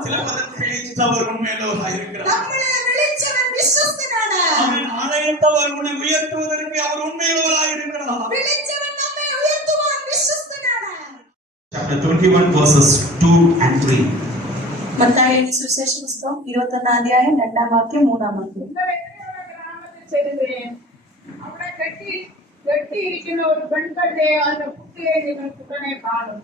Chapter 21 verses 2 and 3. Mathai സുവിശേഷ പുസ്തകം 21 അധ്യായം 2-ാം വാക്യം 3-ാം വാക്യം. അവിടെ കെട്ടിയിരിക്കുന്ന ഒരു പെൺകഴുതയെ അതിന്റെ കുട്ടിയെ നിങ്ങൾക്ക് ഉടനെ കാണും.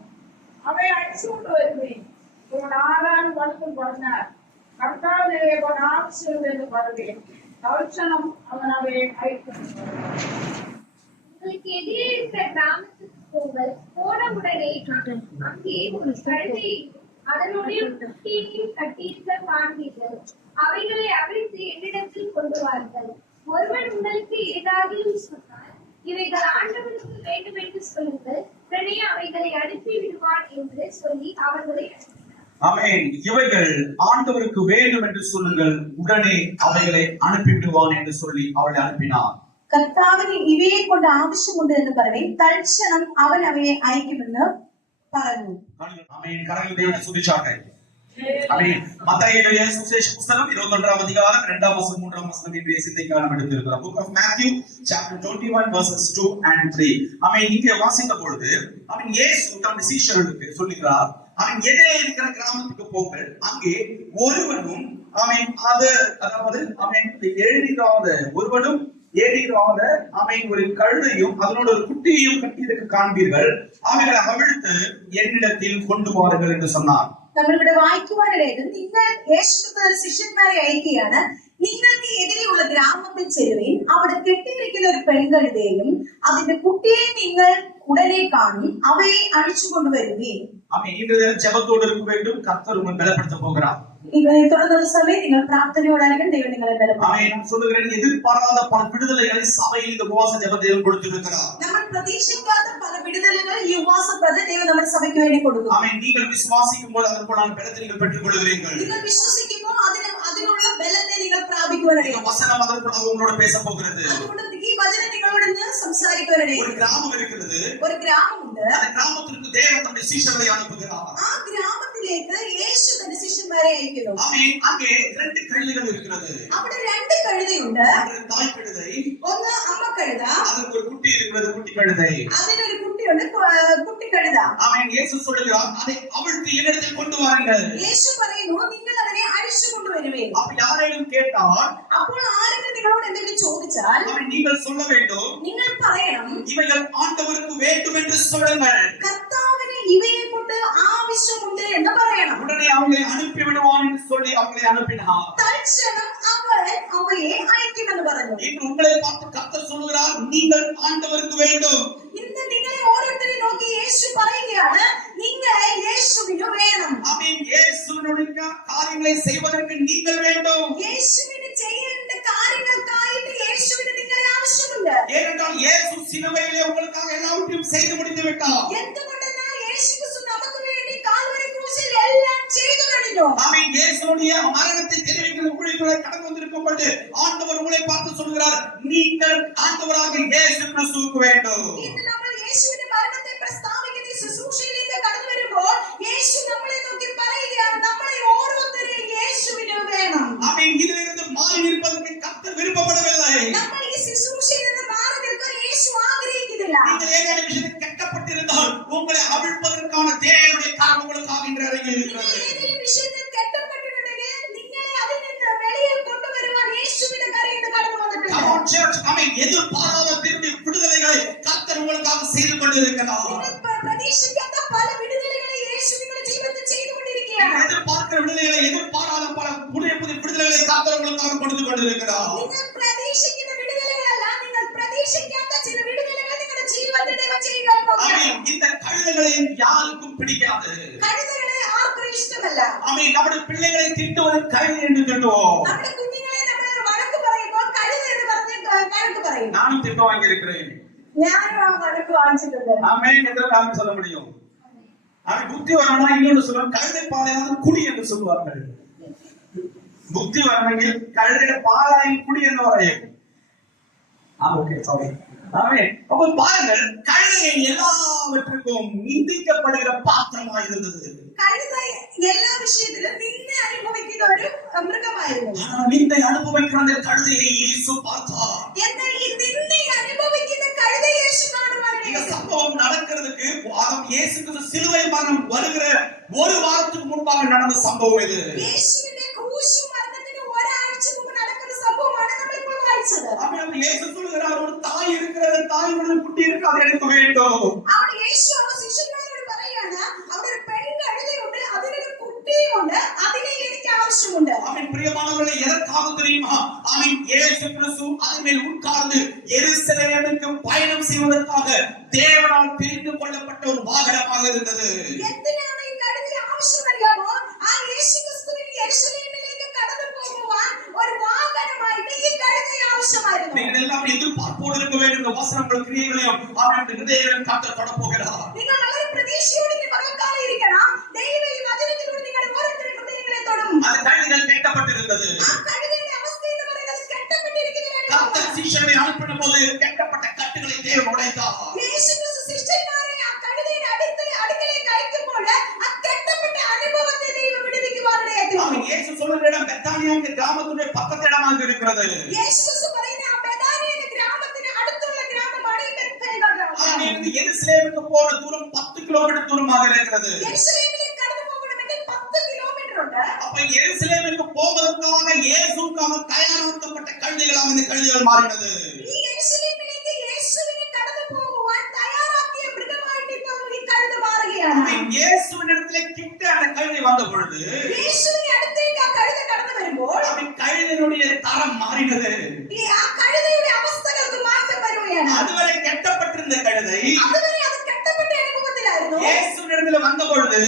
അവയെ അടിച്ചുകൊണ്ട് വരുകയും ഇവിടെ ആരാനും വലുതും പറഞ്ഞാൽ കർത്താവിനെ ആവശ്യമെന്ന് പറയുകയും തൽക്ഷണം അവൻ അവയെ അയക്കുന്നു. உங்களுக்கு எதிரே இருக்கிற கிராமத்துக்கு போங்கள். போன உடனே அங்கே ஒரு கழுதையையும் அதனுடைய குட்டியையும் கட்டியிருக்க காண்பீர்கள். அவைகளை அவிழ்த்து என்னிடத்தில் கொண்டு வாருங்கள். ஒருவன் உங்களுக்கு ஏதாகிலும் சொன்னால் இவைகள் ஆண்டவருக்கு வேண்டும் என்று சொல்லுங்கள். உடனே அவைகளை அனுப்பி விடுவான் என்று சொல்லி அவர்களை ஆமென். இவைகள் ஆண்டவருக்கு வேண்டும் என்று சொல்லுங்கள், உடனே அவைகளை அனுப்பிவிடுவான் என்று சொல்லி அவளை அனுப்பினார். കർത്താവിന് ഇവയെ കൊണ്ട് ആവശ്യമുണ്ട് എന്ന് പറവേ തൽക്ഷണം അവൻ അവയെ അയക്കുമെന്ന് പറഞ്ഞു. ആമേൻ. കരങ്ങൾ ദൈവത്തെ സ്തുതിച്ചാട്ടെ. ആമേൻ. മത്തായിയുടെ സുവിശേഷ പുസ്തകം 21-ാം അധ്യായം 2-ാം വചനം 3-ാം വചനം இன்றைய சிந்தைக்காக நாம் எடுத்திருக்கிறோம். Book of Matthew chapter 21 verses 2 and 3. ஆமென். இங்கே வாசித்த பொழுது ஆமென் இயேசு தம்முடைய சீஷர்களுக்கு சொல்லுகிறார், ஆமென் எதிரே இருக்கிற கிராமத்துக்கு போங்கள், அங்கே ஒருவனும் ஆமென் அதாவது ஆமென் ஒருவனும் ஏறிராத ஆமென் ஒரு கழுதையும் அதனோட ஒரு குட்டியையும் கட்டியிருக்க காண்பீர்கள். அவைகளை அவிழ்த்து என்னிடத்தில் கொண்டு வாருங்கள் என்று சொன்னார். നമ്മളിവിടെ വായിക്കുവാനിടയിൽ നിങ്ങൾ യേശു ശിഷ്യന്മാരെ അയക്കുകയാണ്. നിങ്ങൾക്ക് എതിരെയുള്ള ഗ്രാമത്തിൽ ചെല്ലുവിൻ, അവിടെ കെട്ടിയിരിക്കുന്ന ഒരു പെൺകഴുതയെയും അതിന്റെ കുട്ടിയെ നിങ്ങൾ உடனே காணும், அவையை அழிச்சு கொண்டு வருவீர். ஆமென். இன்றைய ஜெபத்தோடு இருக்க வேண்டும். கர்த்தர் உங்களை பலப்படுத்த போகிறார். தொடர்ந்த சபை நீங்கள் பிரார்த்தனையோடு தேவன் உங்களை பலப்படுத்துவார். ஆமென். நான் சொல்லுகிறேன், எதிர்பாராத பல விடுதலைகளை சபையில் இந்த உபவாச ஜெபத்தில் கொடுத்திருக்கிறார். நம்ம பிரதீட்சிக்காத பல விடுதலைகளை இந்த உபவாச பிரத தேவன் நம்ம சபைக்கு வேண்டி கொடுக்கிறார். ஆமென். நீங்கள் விசுவாசிக்கும் போது அதற்குள்ளான பலத்தை நீங்கள் பெற்றுக் கொள்கிறீர்கள். நீங்கள் விசுவாசிக்கும்போது அதிலுள்ள பலத்தை நீங்கள் பிராபிக்குவீர்கள். வசனம் அதற்குள்ள உங்களோட பேச போகிறது. അതുകൊണ്ട് ഈ വചനം നിങ്ങളോട് സംസാരിക്കുവാനിടയിൽ ஒரு கிராமம் இருக்கிறது. ஒரு கிராமம் ഉണ്ട്. அந்த கிராமத்திற்கு தேவன் தம்முடைய சீஷர்களை அனுப்புகிறார். ആ ഗ്രാമത്തിലേക്ക് യേശു തന്റെ ശിഷ്യന്മാരെ അയക്കുന്നു. ஆமென். அங்கே இரண்டு கழுதைகள் இருக்கிறது. അവിടെ രണ്ട് കഴുതയുണ്ട്. ஒரு தாய் கழுதை, ഒന്ന് അമ്മ കഴുത, அதுக்கு ஒரு குட்டி இருக்கிறது, குட்டி கழுதை. അതിനൊരു കുട്ടിയുണ്ട്, കുട്ടി കഴുത. ஆமென். இயேசு சொல்கிறார், அதை அவிழ்த்து என்னிடத்தில் கொண்டு வாருங்கள். യേശു പറയുന്നു, നിങ്ങൾ അതിനെ അഴിച്ചു കൊണ്ടുവരുവീൻ. அப்ப யாரையும் கேட்டால், അപ്പോൾ ആരെങ്കിലും നിങ്ങളോട് എന്തെങ്കിലും ചോദിച്ചാൽ நீங்கள் சொல்ல வேண்டும், നിങ്ങൾ പറയണം, இவைகள் ஆண்டவருக்கு வேண்டும் என்று சொல்லுங்கள். கர்த்தாவிന് இவையை കൊണ്ട് ஆവശ്യമുണ്ട് എന്ന് പറയണം. உடனே அவங்களை அனுப்பி விடுவான் என்று சொல்லி அவங்களை அனுப்பினார். தற்சனம் அவன் அவையை அழைக்குமெന്ന് പറഞ്ഞു. இன்று உங்களை பார்த்து கர்த்தர் சொல்கிறார், நீங்கள் ஆண்டவருக்கு வேண்டும். ഇന്ന് നിങ്ങളെ ഓരോരുത്തരെയും നോക്കി യേശു പറയുകയാണ്, നിങ്ങൾ യേശുവിന് വേണം. ஆமென். இயேசுவினுடைய காரியங்களை செய்வதற்கு நீங்கள் வேண்டும். യേശുവിന് ചെയ്യേണ്ട കാര്യങ്ങൾക്കായിട്ട് യേശുവിന് നിങ്ങളെ ആവശ്യമുണ്ട്. ஏனென்றால் இயேசு சிலுவையிலே உங்களுக்காக எல்லாவற்றையும் செய்து முடித்து விட்டார். എന്തുകൊണ്ടെന്നാൽ യേശു ക്രിസ്തു നമുക്ക് വേണ്ടി കാൽവരി ക്രൂശിൽ എല്ലാം ചെയ്തു കഴിഞ്ഞു. ஆமென். இயேசுவுடைய மரணத்தை தெரிவிக்கிற ஊழியர்களை கடந்து வந்திருக்கும் பொழுது ஆண்டவர் உங்களை பார்த்து சொல்கிறார், நீங்கள் ஆண்டவராக இயேசு கிறிஸ்துவுக்கு வேண்டும். ഇന്ന് നമ്മൾ യേശുവിന്റെ മരണത്തെ പ്രസ്താവിക്കുന്ന ഈ ശുശ്രൂഷയിലേക്ക് കടന്നു വരുമ്പോൾ യേശു നമ്മളെ നോക്കി പറയുകയാണ്, നമ്മളെ ഓരോരുത്തരെയും യേശുവിന് വേണം. ஆமென். இதிலிருந்து மாறி நிற்பதற்கு கர்த்தர் விருப்பப்படவில்லை. നമ്മൾ ഈ ശുശ്രൂഷയിൽ നിന്ന് മാറി നിൽക്കാൻ യേശു ആഗ്രഹിക്കുന്നില്ല. நீங்கள் ஏதாவது விஷயத்தில் கட்டப்பட்டிருந்தால் உங்களை அவிழ்ப்பதற்கான தேவனுடைய கரம் உங்களுக்காக இன்று இறங்கி இருக்கிறது. ഏതെങ്കിലും വിഷയത്തിൽ കെട്ടപ്പെട്ടിട്ടുണ്ടെങ്കിൽ നിങ്ങളെ അതിൽ നിന്ന് വെളിയിൽ കൊണ്ടുവരുവാൻ യേശുവിന്റെ കരം ഇന്ന് കടന്നു വന്നിട്ടുണ്ട്. Come on church. ஆமென். எதிர்பாராத திரும்பி விடுதலைகளை கர்த்தர் உங்களுக்காக செய்து கொண்டிருக்கிறார். നിങ്ങൾ പ്രതീക്ഷിക്കാത്ത പല വിടുതലുകളെ യേശു നിങ്ങളുടെ ജീവിതത്തിൽ ചെയ്തുകൊണ്ടിരിക്കുകയാണ്. எதிர்பார்க்கிற விடுதலைகளை எதிர்பாராத பல புதிய விடுதலைகளை கர்த்தர் உங்களுக்காக கொடுத்து கொண்டிருக்கிறார். നിങ്ങൾ പ്രതീക്ഷിക്കുന്ന വിടുതലുകളല്ല, നിങ്ങൾ പ്രതീക്ഷിക്കാത്ത ചില വിടുതലുകൾ നിങ്ങളുടെ ജീവിതത്തിൽ ദൈവം ചെയ്യാൻ പോകുന്നു. ஆமென். இந்த கழுதைகளை யாருக்கும் பிடிக்காது. കഴുതകളെ ആർക്കും ഇഷ്ടമല്ല. ஆமென். നമ്മുടെ പിള്ളേരെ திட்டுவது கழுதை என்று திட்டுவோம். നമ്മുടെ കുഞ്ഞുങ്ങളെ നമ്മൾ വഴക്ക് പറയുമ്പോൾ കഴുത എന്ന് പറഞ്ഞ് വഴക്ക് പറയും. நானும் திட்டு வாங்கி இருக்கிறேன். ഞാനും ആ വഴക്ക് വാങ്ങിച്ചിട്ടുണ്ട്. ஆமென். எத்தனை பேர் சொல்ல முடியும்? அவன் புத்தி வரணும்னா இன்னொன்னு சொல்லுவாங்க, கழுதை பாலையாவது குடி என்று சொல்லுவார்கள். புத்தி வரണമെങ്കിൽ കഴുതയുടെ പാലായും കുടി എന്ന് പറയും. Okay sorry. ஆமென். அப்ப பாருங்கள், கழுதை எல்லாவற்றுக்கும் நிந்திக்கப்படுகிற பாத்திரமா இருந்தது. കഴുത എല്ലാ വിഷയത്തിലും നിന്നെ അനുഭവിക്കുന്ന ഒരു മൃഗമായിരുന്നു. ஆனால் நிந்தை அனுபவிக்கிற அந்த கழுதையை இயேசு பார்த்தார். എന്നാൽ ഈ നിന്നെ അനുഭവിക്കുന്ന കഴുതയെ യേശു இந்த കാണുവാനിടയായി. சம்பவம் நடக்கிறதுக்கு இயேசு கிறிஸ்து சிலுவை மரணம் வருகிற ஒரு வாரத்துக்கு முன்பாக நடந்த சம்பவம் இது. യേശുവിന്റെ ക്രൂശ് മരണത്തിന് ഒരാഴ്ച മുമ്പ് നടക്കുന്ന സംഭവമാണ് നമ്മൾ ഇപ്പോൾ വായിച്ചത്. ஆமென். இயேசு சொல்கிறார், ஒரு தாய் இருக்கிறது, தாயுடன் குட்டி இருக்கு, அதை எடுக்க வேண்டும். അവിടെ യേശു അവരുടെ ശിഷ്യന്മാരോട് പറയാണ്, അവിടെ ഒരു പെൺകഴുതയുണ്ട്, അതിനൊരു കുട്ടിയുമുണ്ട്, അതിനെ എനിക്ക് ആവശ്യമുണ്ട്. ஆமென். பிரியமானவர்களே, எதற்காக தெரியுமா? ஆமென். இயேசு கிறிஸ்து அதன் மேல் உட்கார்ந்து எருசலேமுக்கு பயணம் செய்வதற்காக தேவனால் தெரிந்து கொள்ளப்பட்ட ஒரு வாகனமாக இருந்தது. എന്തിനാണ് ഈ കഴുതയെ ആവശ്യമെന്നറിയാമോ? ആ യേശു ക്രിസ്തുവിന് യെരൂശലേമിലേക്ക് കടന്നു പോകുവാൻ ഒരു വാഹനമായിട്ട് ഈ കഴുതയെ ആവശ്യമായിരുന്നു. நீங்கள் எல்லாம் எதிர்பார்ப்போடு இருக்க வேண்டும். இந்த வசனங்கள் கிரியைகளையும் அவன் ஹிருதயம் காக்க தொட போகிறார். നിങ്ങൾ വളരെ പ്രതീക്ഷയോടെ ഈ പകൽക്കാലം ഇരിക്കണം. ദൈവം ഈ വചനത്തിലൂടെ നിങ്ങളുടെ ഓരോരുത്തരുടെ ഹൃദയങ്ങളെ തൊടും. அந்த கழுதைகள் கெட்டப்பட்டிருந்தது. ആ കഴുതയുടെ അവസ്ഥ എന്ന് പറയുന്നത് കെട്ടപ്പെട്ടിരിക്കുന്ന ഒരു கர்த்தர் അനുഭവം. சீஷரை அனுப்பின போது கெட்டப்பட்ட கட்டுகளை தேவன் உடைத்தார். യേശു ക്രിസ്തു ശിഷ്യന്മാരെ ആ കഴുതയുടെ അടുക്കലേക്ക് അയക്കുമ്പോൾ ആ കെട്ടപ്പെട്ട അനുഭവത്തെ ദൈവം വിടുവിക്കുവാനിടയായി തീർന്നു. அவன் இயேசு சொல்லுகிற இடம் பெத்தானியா என்ற கிராமத்துடைய பக்கத்து இடமாக இருக்கிறது. യേശു ക്രിസ്തു പറയുന്ന ആ ബെഥാനിയ എന്ന ഗ്രാമത്തിന് അടുത്തുള്ള ഗ്രാമമാണ് ഈ ബെത്സേദ ഗ്രാമം. அங்கிருந்து எருசலேமுக்கு போற தூரம் 10 கிலோமீட்டர் தூரமாக இருக்கிறது. യെരൂശലേമിലേക്ക് കടന്നു പോകണമെങ്കിൽ 10 കിലോമീറ്റർ ഉണ്ട്. அப்ப எருசலேமுக்கு போவதற்காக இயேசுக்காக தயாராக்கப்பட்ட கழுதைகளாக இந்த கழுதைகள் மாறினது. ഈ യെരൂശലേമിലേക്ക് യേശുവിനെ കടന്നു പോകുവാൻ തയ്യാറാക്കിയ മൃഗമായിട്ട് ഇപ്പോൾ ഈ കഴുത മാറുകയാണ്. அவன் இயேசுவின் இடத்திலே கிட்ட அந்த கழுதை வந்த பொழுது യേശുവിന്റെ അടുത്തേക്ക് ആ കഴുത കടന്നു വരുമ്പോൾ அவன் கழுதையினுடைய தரம் மாறினது. ആ കഴുതയുടെ അവസ്ഥകൾക്ക് മാറ്റം വരുകയാണ്. அதுவரை கெட்டப்பட்டிருந்த கழுதை അതുവരെ അത് കെട്ടപ്പെട്ട അനുഭവത്തിലായിരുന്നു. இயேசுவின் இடத்துல வந்த பொழுது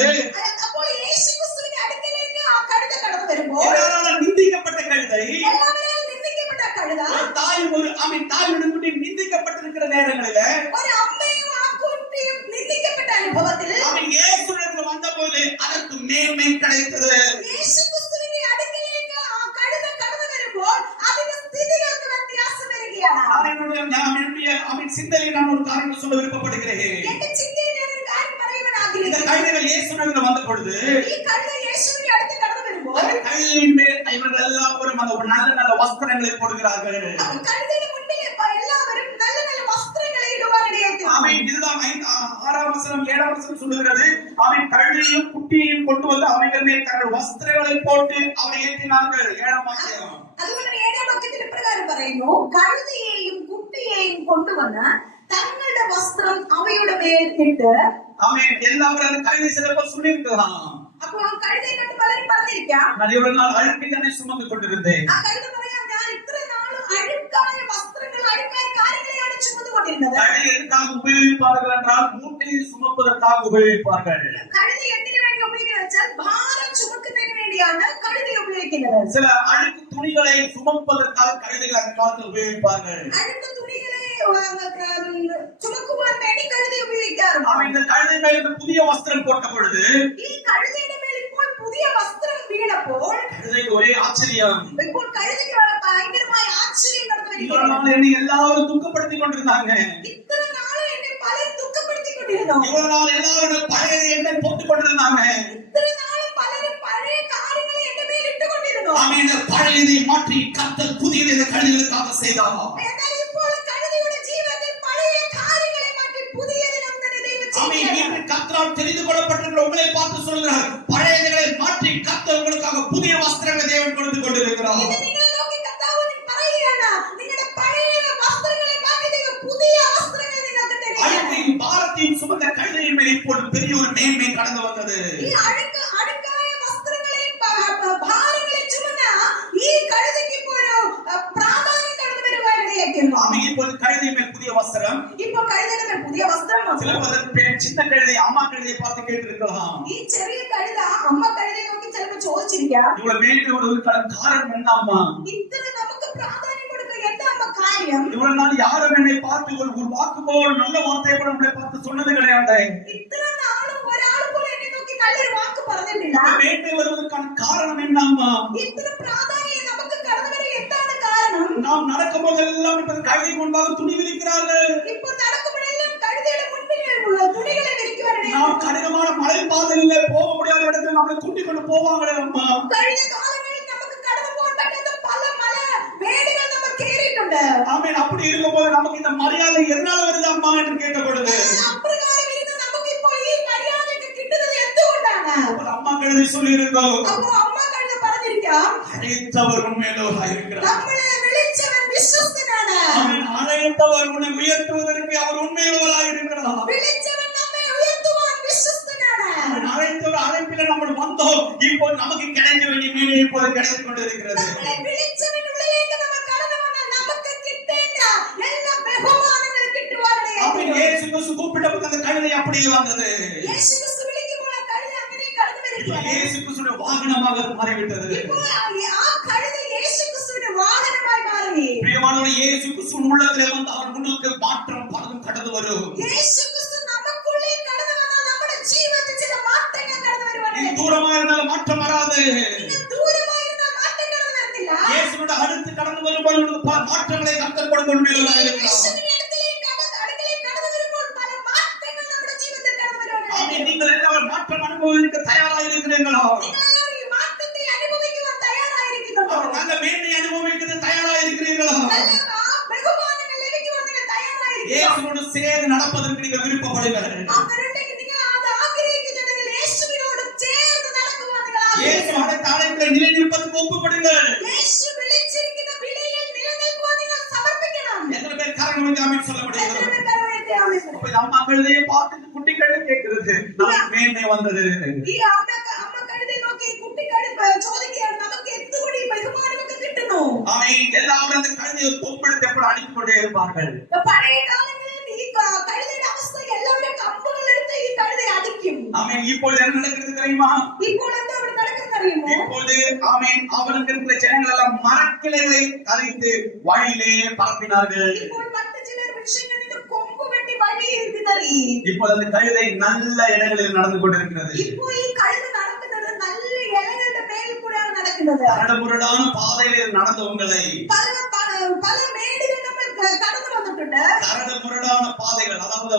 അപ്പോൾ യേശു ക്രിസ്തുവിന്റെ അടുക്കലേക്ക് ആ കഴുത കടന്നു വരുമ്പോൾ எல்லாராலும் நிந்திக்கப்பட்ட கழுதை എല്ലാവരും നിന്ദിക്കപ്പെട്ട കഴുത ஒரு தாயுடன் குட்டி நிந்திக்கப்பட்டிருக்கிற நேரங்களில ഒരു അമ്മയും ആ കുട്ടിയും നിന്ദിക്കപ്പെട്ട അനുഭവത്തിൽ அவன் இயேசுவின் இடத்துல வந்த போது அதற்கு மேன்மை கிடைத்தது. യേശു ക്രിസ്തുവിന്റെ അടുക്കലേക്ക് ആ കഴുത കടന്നു വരുമ്പോൾ അതിന്റെ സ്ഥിതികൾക്ക് വ്യത്യാസം വരികയാണ്. அவன் சிந்தையை நான் ஒரு காரியம் சொல்ல விருப்பப்படுகிறேன். എന്റെ ചിന്തയിൽ ഞാൻ ഒരു കാര്യം പറയുവാൻ இந்த ആഗ്രഹിക്കുന്നു. கழுதைகள் இயேசுவின் இடத்துல வந்த பொழுது ഈ കഴുത യേശുവിന്റെ അടുത്ത് കടന്നു വരുമ്പോൾ அந்த கழுதையின் மேல் இவர்கள் எல்லாரும் அந்த ஒரு நல்ல நல்ல வஸ்திரங்களை போடுகிறார்கள். അപ്പോൾ കഴുതയുടെ മുൻപിൽ എല്ലാവരും നല്ല നല്ല വസ്ത്രങ്ങളെ ഇടുവാനിടയായി തീർന്നു. அவன் இதுதான் 6ஆம் வசனம் 7ஆம் வசனம் சொல்லுகிறது. அவன் கழுதையும் குட்டியையும் கொண்டு வந்து அவைகள் மேல் தங்கள் வஸ்திரங்களை போட்டு அவரை ஏற்றினார்கள். 7ஆம் வாக்கியம். അതുകൊണ്ട് 7ാം വാക്യത്തിൽ ഇപ്രകാരം പറയുന്നു, കഴുതയെയും കുട്ടിയെയും കൊണ്ടുവന്ന് തങ്ങളുടെ വസ്ത്രം അവയുടെ മേൽ ഇട്ട്. அவன் எல்லாரும் அந்த கழுதை சிலப்ப சொல்லியிருக்கலாம். അപ്പോൾ ആ കഴുതയെ കണ്ട് പലരും പറഞ്ഞിരിക്കാം, நான் இவ்வளவு நாள் அழுக்கை தானே சுமந்து கொண்டிருந்தேன். ആ കഴുത പറയാം, ഞാൻ ഇത്ര നാളും അഴുക്കായ വസ്ത്രങ്ങൾ അഴുക്കായ കാര്യങ്ങളെയാണ് ചുമന്നുകൊണ്ടിരുന്നത്. கழுதை எதற்காக உபயோகிப்பார்கள் என்றால் மூட்டையை சுமப்பதற்காக உபயோகிப்பார்கள். കഴുത എന്തിനു വേണ്ടി ഉപയോഗിക്കുന്നത് വെച്ചാൽ ഭാരം ചുമക്കുന്നതിന് വേണ്ടിയാണ് കഴുതയെ ഉപയോഗിക്കുന്നത്. சில அழுக்கு துணிகளை சுமப்பதற்காக கழுதைகள் அந்த காலத்தில் உபயோகிப்பார்கள். അഴുക്ക് തുണികളെ ചുമക്കുവാൻ വേണ്ടി കഴുതയെ ഉപയോഗിക്കാറുണ്ട്. அவன் இந்த கழுதை மேல் இந்த புதிய வஸ்திரம் போட்ட பொழுது ഈ കഴുതയുടെ മേൽ ഇപ്പോൾ പുതിയ വസ്ത്രം വീണപ്പോൾ கழுதைக்கு ஒரே ஆச்சரியம். ഇപ്പോൾ കഴുതയ്ക്ക് ഭയങ്കരമായ ആശ്ചര്യം നടന്നു இவ்வளவு വരികയാണ്. நாள் என்னை எல்லாரும் துக்கப்படுத்திக் கொண்டிருந்தாங்க. ഇത്ര നാളും എന്നെ പലരും ദുഃഖപ്പെടുത്തിക്കൊണ്ടിരുന്നു. இவ்வளவு நாள் எல்லாரும் பழைய எண்ணெய் போட்டுக் கொண்டிருந்தாங்க. ഇത്ര നാളും പലരും പഴയ കാര്യങ്ങളെ എന്റെ മേൽ ഇട്ടുകൊണ്ടിരുന്നു. அவன் இந்த பழையதை மாற்றி கர்த்தர் புதியதை இந்த கழுதைகளுக்காக செய்தார். എന്നാൽ ഇപ്പോൾ കഴുതയുടെ ജീവിതത്തിൽ പഴയ കാര്യങ്ങളെ മാറ്റി പുതിയതിനെ ദൈവം அவன் ചെയ്യുകയാണ്. இன்று கர்த்தரால் தெரிந்து கொள்ளப்பட்டிருக்கிற உங்களை பார்த்து சொல்கிறார், பழையதை மாற்றி கர்த்தர் உங்களுக்காக புதிய வஸ்திரங்களை தேவன் கொடுத்து கொண்டிருக்கிறார். ഇത് നിങ്ങളെ നോക്കി കർത്താവ് പറയുകയാണ്, നിങ്ങളുടെ പഴയ വസ്ത്രങ്ങളെ മാറ്റി ദൈവം പുതിയ വസ്ത്രങ്ങൾ നിങ്ങൾക്ക് തരികയാണ്. அழுக்கையும் பாரத்தையும் சுமந்த கழுதையின் மேல் இப்போது பெரிய ஒரு மேன்மை கடந்து வந்தது. ഈ അഴുക്കായ വസ്ത്രങ്ങളെയും ഭാരങ്ങളെ ചുമന്ന ഈ കഴുതയ്ക്ക് ഇപ്പോൾ ഒരു പ്രാധാന്യം കടന്നു വരുവാനിടയായിരുന്നു. அவன் இப்போது கழுதை மேல் புதிய வஸ்திரம். ഇപ്പോൾ കഴുതയുടെ മേൽ പുതിയ വസ്ത്രം വന്നു. சில சின்ன கழுதை அம்மா கழுதையை பார்த்து கேட்டிருக்கலாம், ഈ ചെറിയ കഴുത അമ്മ കഴുതയെ നോക്കി ചിലപ്പോൾ ചോദിച്ചിരിക്കാം, இவ்வளவு மேன்மை வருவதற்கான காரணம் என்ன அம்மா? ഇത്ര നമുക്ക് പ്രാധാന്യം കൊടുക്കുക എന്താ അമ്മ കാര്യം? இவ்வளவு நாள் யாரும் என்னை பார்த்து ஒரு வாக்கு போல் நல்ல வார்த்தையை கூட நம்மளை பார்த்து சொன்னது கிடையாது. ഇത്ര നാളും ഒരാൾ പോലും എന്നെ നോക്കി നല്ലൊരു വാക്ക് പറഞ്ഞിട്ടില്ല. மேன்மை வருவதற்கான காரணம் என்ன அம்மா? ഇത്ര പ്രാധാന്യം നമുക്ക് കടന്നു വരാൻ എന്താണ് കാരണം? കാരണം நாம் நடக்கும் போதெல்லாம் இப்ப கழுதைக்கு முன்பாக துணி விரிக்கிறார்கள். ഇപ്പോൾ നടക്കുമ്പോഴെല്ലാം കഴുതയുടെ മുൻപിൽ തുണികളെ വിരിക്കുവാനിടയായി. நாம் கடினமான மலை பாதையில போக முடியாத இடத்துல நம்மளை கூட்டிக் கொண்டு போவாங்களே அம்மா. കഴിഞ്ഞ കാലങ്ങളിൽ നമുക്ക് കടന്നു പോകാൻ പറ്റാത്ത പല മേടുകൾ നമ്മൾ കേറിയിട്ടുണ്ട്. ஆமென். அப்படி இருக்கும்போது நமக்கு இந்த மரியாதை எதனால வருது அம்மா என்று கேட்கப்படுது. അപ്രകാരം ഇരുന്ന് നമുക്ക് ഇപ്പോൾ ഈ മര്യാദയൊക്കെ കിട്ടുന്നത് എന്തുകൊണ്ടാണ്? அப்ப அம்மா கழுதை சொல்லி இருக்கோம். അപ്പോ അമ്മ കഴുത പറഞ്ഞിരിക്കാം, அழைத்தவர் உண்மையுள்ளவராய் இருக்கிறார். നമ്മളെ വിളിച്ചവൻ വിശ്വസ്തനാണ്. ஆமென். அழைத்தவர் உன்னை உயர்த்துவதற்கு அவர் உண்மையுள்ளவராய் இருக்கிறார். വിളിച്ചവൻ നമ്മെ ഉയർത്തുവാൻ വിശ്വസ്തനാണ്. ஆமென். அழைத்தவர் அழைப்பில நம்ம வந்தோம். இப்போ நமக்கு கிடைக்க வேண்டிய மீன் இப்போது கிடைத்துக் கொண்டிருக்கிறது. നമ്മളെ വിളിച്ചവൻ ഉള്ളിലേക്ക് നമ്മൾ കടന്നു വന്നാൽ നമുക്ക് കിട്ടേണ്ട എല്ലാ ബഹുമാനങ്ങളും കിട്ടുവാനിടയായി. ஆமென். இயேசு கிறிஸ்து கூப்பிட்டபோது அந்த கழுதை அப்படியே வந்தது. യേശു ക്രിസ്തു വിളിക്കുമ്പോൾ ആ കഴുത അങ്ങനെ കടന്നു വരികയാണ്. இயேசு கிறிஸ்துவின் வாகனமாக அது மாறிவிட்டது. ഇപ്പോൾ ആ കഴുത യേശു ക്രിസ്തുവിന്റെ വാഹനമായി മാറി. பிரியமானவர்களே, இயேசு கிறிஸ்துவின் உள்ளத்திலே வந்து அவர் முன்னுக்கு மாற்றம் பலதும் கடந்து வரும். യേശു ക്രിസ്തു നമുക്കുള്ളിൽ കടന്നു വന്നാൽ നമ്മുടെ ജീവിതത്തിൽ ചില മാറ്റങ്ങൾ കടന്നു நீ വരുവാനിടയായി. தூரமா இருந்தாலும் மாற்றம் வராது. നിങ്ങൾ ദൂരമായിരുന്നാൽ മാറ്റം കടന്നു വരത്തില്ല. இயேசுவோட அடுத்து கடந்து வரும்போது உனக்கு பல மாற்றங்களை கர்த்தர் கொடுக்க உண்மையுள்ளவராய் இருக்கிறார். യേശുവിന്റെ അടുത്തേക്ക് അടുക്കലേക്ക് കടന്നു വരുമ്പോൾ പല മാറ്റങ്ങൾ നമ്മുടെ ജീവിതത്തിൽ കടന്നു വരുവാനിടയായി. ஆமென். நீங்கள் எல்லாரும் மாற்றம் அனுபவிக்க தயாராக இருக்கிறீர்களா? നിങ്ങളെല്ലാവരും ഈ മാറ്റത്തെ അനുഭവിക്കുവാൻ തയ്യാറായിരിക്കുന്നുണ്ടോ? அவர் நல்ல மேன்மை அனுபவிக்க தயாராக இருக்கிறீர்களா? നല്ല ബഹുമാനങ്ങൾ ലഭിക്കുവാൻ നിങ്ങൾ തയ്യാറായിരിക്കുന്നുണ്ടോ? இயேசுவோடு சேர்ந்து நடப்பதற்கு நீங்கள் விருப்பப்படுங்கள். അങ്ങനെയുണ്ടെങ്കിൽ നിങ്ങൾ അത് ആഗ്രഹിക്കുന്നുണ്ടെങ്കിൽ യേശുവിനോട് ചേർന്ന് നടക്കുവാൻ നിങ്ങൾ இயேசு ആഗ്രഹിക്കുന്നു. அழைத்த அழைப்பில் நிலைநிற்பதற்கு ஒப்புப்படுங்கள். യേശു വിളിച്ചിരിക്കുന്ന വിളിയിൽ നിലനിൽക്കുവാൻ നിങ്ങൾ സമർപ്പിക്കണം. எத்தனை பேர் கரங்களை வைத்து ஆமென் சொல்ல എത്ര முடியும்? പേർ കരമുയർത്തി ആമേൻ പറയും? அப்ப இந்த அம்மா கழுதையை பார்த்து குட்டி கழுதை கேட்கிறது, நமக்கு மேன்மை வந்தது. ഈ അമ്മ കഴുതയെ നോക്കി കുട്ടിക്കാരി ചോദിക്കുകയാണ്, നമുക്ക് എന്തുകൂടി ബഹുമാനമൊക്കെ കിട്ടുന്നു? ஆமென். எல்லாரும் அந்த கழுதையை கொம்பெடுத்து எப்படி அடித்துக் கொண்டே இருப்பார்கள். പഴയ കാലങ്ങളിൽ ഈ കഴുതയുടെ അവസ്ഥ എല്ലാവരും കമ്പുകൾ എടുത്ത് ഈ കഴുതയെ അടിക്കും. ஆமென். இப்பொழுது என்ன நடக்கிறது தெரியுமா? ഇപ്പോൾ എന്താ അവിടെ നടക്കുന്നത് അറിയുമോ? இப்பொழுது ஆமென் அவனுக்கு இருக்கிற ஜனங்கள் எல்லாம் மரக்கிளைகளை கலைத்து வழியிலே பரப்பினார்கள். ഇപ്പോൾ മറ്റു ചിലർ വൃക്ഷങ്ങളിൽ നിന്ന് കൊമ്പ് വെട്ടി വഴിയിൽ വിതറി. இப்போது அந்த கழுதை நல்ல இடங்களில் நடந்து கொண்டிருக்கிறது. ഇപ്പോ ഈ കഴുത നടക്കുന്നത് നല്ല ഇലകളുടെ മേൽ കൂടെയാണ് നടക്കുന്നത്. கரடுமுரடான பாதைகளில் நடந்த உங்களை, പല മേടുകൾ നമ്മൾ കടന്നു വന്നിട്ടുണ്ട്. கரடுமுரடான பாதைகள், அதாவது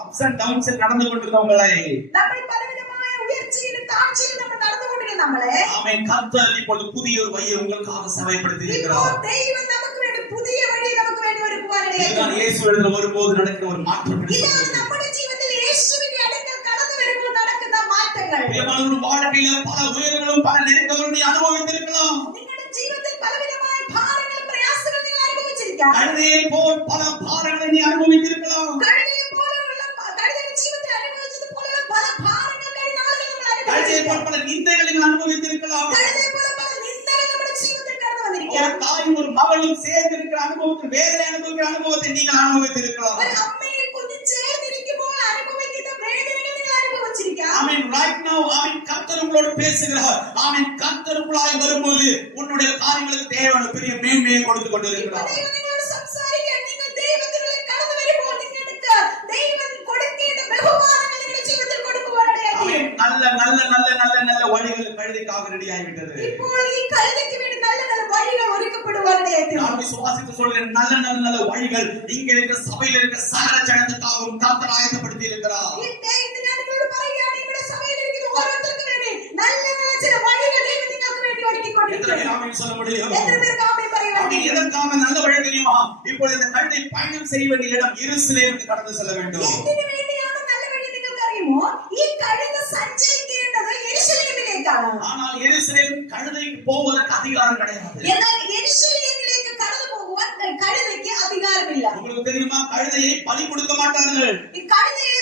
அப்ஸ் அண்ட் டவுன்ஸ் நடந்து கொண்டிருந்த உங்களை, നമ്മൾ പലവിധമായ ഉയർച്ചയിലും താഴ്ചയിലും നമ്മൾ നടന്നുകൊണ്ടിരുന്ന നമ്മളെ ஆமென் கர்த்தர் இப்பொழுது புதிய ஒரு வழியை உங்களுக்காக சமைப்படுத்தி ഇപ്പോൾ இருக்கிறார். ദൈവം നമുക്ക് വേണ്ടി പുതിയ വഴി നമുക്ക് വേണ്ടി ഒരുക്കുവാനിടയായി. இதுதான் இயேசு எழுதின வரும்போது நடக்கிற ஒரு மாற்றம். ഇതാണ് നമ്മുടെ ജീവിതത്തിൽ യേശുവിന്റെ അടുക്കൽ കടന്നു വരുമ്പോൾ നടക്കുന്ന മാറ്റങ്ങൾ. பிரியமானவர்கள், வாழ்க்கையில பல உயரங்களும் பல நெருக்கங்களும் நீ அனுபவித்திருக்கலாம். നിങ്ങളുടെ ജീവിതത്തിൽ പലവിധമായ ഭാരങ്ങളും പ്രയാസങ്ങളും നിങ്ങൾ അനുഭവിച്ചിരിക്കാം. கழுதையை போல் பல பாரங்களை நீ அனுபவித்திருக்கலாம். കഴുതയെ പോലെയുള്ള കഴുതയുടെ ജീവിതത്തിൽ അനുഭവിച്ചതുപോലുള്ള പല ഭാരങ്ങൾ കഴിഞ്ഞ ആളുകൾ നമ്മൾ கழுதையை അനുഭവിച്ചിരിക്കാം. போல் பல நிந்தைகளை நீ அனுபவித்திருக்கலாம். കഴുതയെ പോലെ പല നിന്ദകൾ നമ്മുടെ ജീവിതത്തിൽ കടന്നു ஒரு വന്നിരിക്കാം. தாயும் ஒரு மகளும் சேர்ந்து இருக்கிற அனுபவத்தில் வேதனை அனுபவிக்கிற அனுபவத்தை நீங்கள் அனுபவித்திருக்கலாம். ഒരു അമ്മയും കുഞ്ഞും ചേർന്നിരിക്കുമ്പോൾ അനുഭവിക്കുന്ന വേദനകൾ നിങ്ങൾ അനുഭവിച്ചിരിക്കാം. ஆமென். right now ஆமென் கர்த்தர் உங்களோடு பேசுகிறார். ஆமென் கர்த்தர் உங்களாய் வரும்போது உன்னுடைய காரியங்களுக்கு தேவையான பெரிய மேன்மையை கொடுத்து ഇപ്പോൾ கொண்டிருக்கிறார். ദൈവം നിങ്ങളോട് സംസാരിക്കാൻ, നിങ്ങൾ ദൈവത്തിനുള്ളിൽ കടന്നു വരുമ്പോൾ നിങ്ങൾക്ക് ദൈവം കൊടുക്കേണ്ട ബഹുമാനങ്ങൾ നിങ്ങളുടെ ജീവിതത്തിൽ കൊടുക്കുവാനിടയായി. ஆமென். நல்ல நல்ல நல்ல நல்ல நல்ல வழிகள் கழுதைக்காக ரெடி ஆகிவிட்டது. ഇപ്പോൾ ഈ കഴുതയ്ക്ക് വേണ്ടി നല്ല നല്ല വഴികൾ ഒരുക്കപ്പെടുവാനിടയായി. நான் விசுவாசித்து சொல்கிறேன், நல்ல நல்ல நல்ல வழிகள் இங்க இருக்கிற சபையில் இருக்கிற சகல ஜனத்துக்காகவும் கர்த்தர் ஆயத்தப்படுத்தி இருக்கிறார். ഈ ദൈവം ഞാൻ നിങ്ങളോട് പറയുകയാണ്, ഇവിടെ സഭയിലിരിക്കുന്ന ഓരോരുത്തർക്കും വേണ്ടി നല്ല നല്ല ചില വഴികൾ ദൈവം നിങ്ങൾക്ക് വേണ്ടി எத்தனை ഒരുക്കിക്കൊണ്ടിരിക്കുന്നു. பேர் ஆமென் சொல்ல முடியும்? എത്ര പേർക്ക് ആമേൻ പറയുവാൻ ஆமென். எதற்காக நல்ல வழி தெரியுமா? இப்பொழுது இந்த கழுதை பயணம் செய்ய வேண்டிய இடம் எருசலேமுக்கு கடந்து செல்ல வேண்டும். എന്തിനു വേണ്ടിയാണ് നല്ല വഴി നിങ്ങൾക്ക് അറിയുമോ? ഈ കഴുത സഞ്ചരിക്കേണ്ടത് യെരൂശലേമിലേക്കാണ്. ஆனால் எருசலேம் கழுதைக்கு போவதற்கு அதிகாரம் கிடையாது. എന്നാൽ യെരൂശലേമിലേക്ക് കടന്നു പോകുവാൻ കഴുതയ്ക്ക് അധികാരമില്ല. உங்களுக்கு தெரியுமா, கழுதையை பலி கொடுக்க மாட்டார்கள். ഈ കഴുതയെ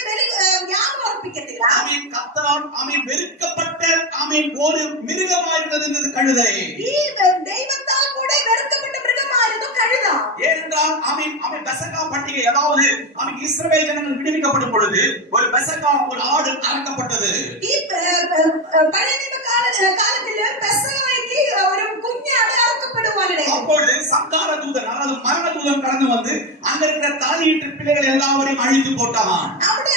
യാഗം അർപ്പിക്കത്തില്ല. ஆமென். கர்த்தரால் ஆமென் வெறுக்கப்பட்ட ஆமென் ஒரு மிருகமாயிருந்தது இந்த கழுதை. ഈ ദൈവത്താൽ കൂടെ വെറുക്കപ്പെട്ട മൃഗമായിരുന്നു കഴുത. ஏனென்றால் ஆமென் பெசகா பண்டிகை, அதாவது ஆமென் இஸ்ரவேல் ஜனங்கள் விடுவிக்கப்படும் பொழுது ஒரு பெசகா ஒரு ஆடு அறுக்கப்பட்டது. ഈ പഴയ നിയമ കാലത്തില് പെസഹയ്ക്ക് ഒരു കുഞ്ഞാട് അറുക്കപ്പെടുവാനിടയായി. அப்பொழுது சங்கார தூதன், அதாவது மரண தூதன் கடந்து வந்து அங்க இருக்கிற தலையீட்டு பிள்ளைகள் எல்லாரையும் அழித்து போட்டான். അവിടെ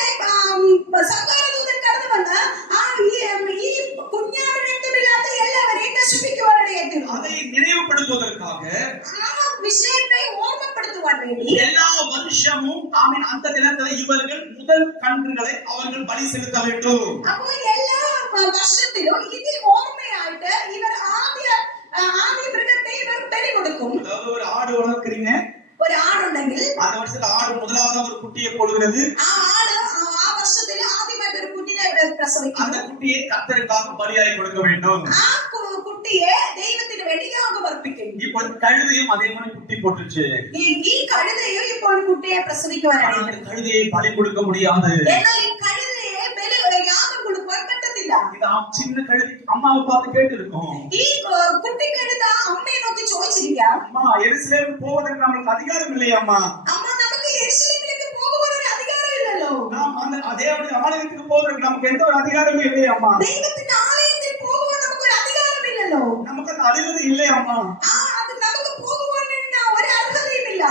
സങ്കാരദൂതൻ കടന്നു വന്ന് ഈ കുഞ്ഞാട് രക്തമില്ലാത്ത എല്ലാവരെയും നശിപ്പിക്കുവാനിടയായി. அதை நினைவுபடுத்த ஞாபகப்படுத்துவதற்காக விஷயத்தை ஓர்மப்படுத்துவார் வேண்டி எல்லா வருஷமும் அந்த தினத்துல இவர்கள் முதல் கன்றுகளை அவர்கள் பலி செலுத்த வேண்டும். அப்போ எல்லா வருஷத்திலும் இது ஓர்மையாயிட்டு இவர் ஆதி மிருகத்தை இவர் பலி கொடுக்கும். அதாவது ஒரு ஆடு வளர்க்கிறீங்க, ஒரு ஆடு உണ്ടെങ്കിൽ அந்த வருஷத்துல ஆடு முதலாவது ஒரு குட்டியை போடுகிறது. ஆடு வருஷத்துல ஆதிமாக ஒரு குட்டியை பிரசவிக்கும். அந்த குட்டியை கர்த்தருக்காக பலியாய் கொடுக்க வேண்டும். குட்டியை தெய்வத்தின் வேண்டியாக வர்ப்பிக்கும். இப்போ கழுதையும் அதே மாதிரி குட்டி போட்டுச்சு. ഈ കഴുതയും ഇപ്പോൾ കുട്ടിയെ പ്രസവിക്കുവാനാണ്. கழுதையை பலி கொடுக்க முடியாது. എന്നാൽ ഈ കഴുതയെ യാഗം കൊടുക്കാൻ പറ്റത്തില്ല. ഇത് சின்ன கழுதை அம்மாவை பார்த்து கேட்டு இருக்கும். ഈ കുട്ടി കഴുത അമ്മയെ നോക്കി ചോദിച്ചിരിക്കാം, அம்மா எருசலேம் போவதற்கு நமக்கு அதிகாரம் இல்லையா அம்மா? അമ്മ നമുക്ക് യെരൂശലേമിലേക്ക് പോകുവാൻ ഒരു അധികാരമില്ലല്ലോ. நாம் അതേ ஆலயத்துக்கு போவதற்கு நமக்கு எந்த ஒரு அதிகாரமே இல்லையா அம்மா? ദൈവത്തിന്റെ ആലയത്തിൽ പോകുവാൻ നമുക്ക് ഒരു അധികാരമില്ലല്ലോ. நமக்கு அந்த அருகதை இல்லையா அம்மா? അത് നമുക്ക് പോകുവാൻ ഒരു അർഹതയുമില്ല.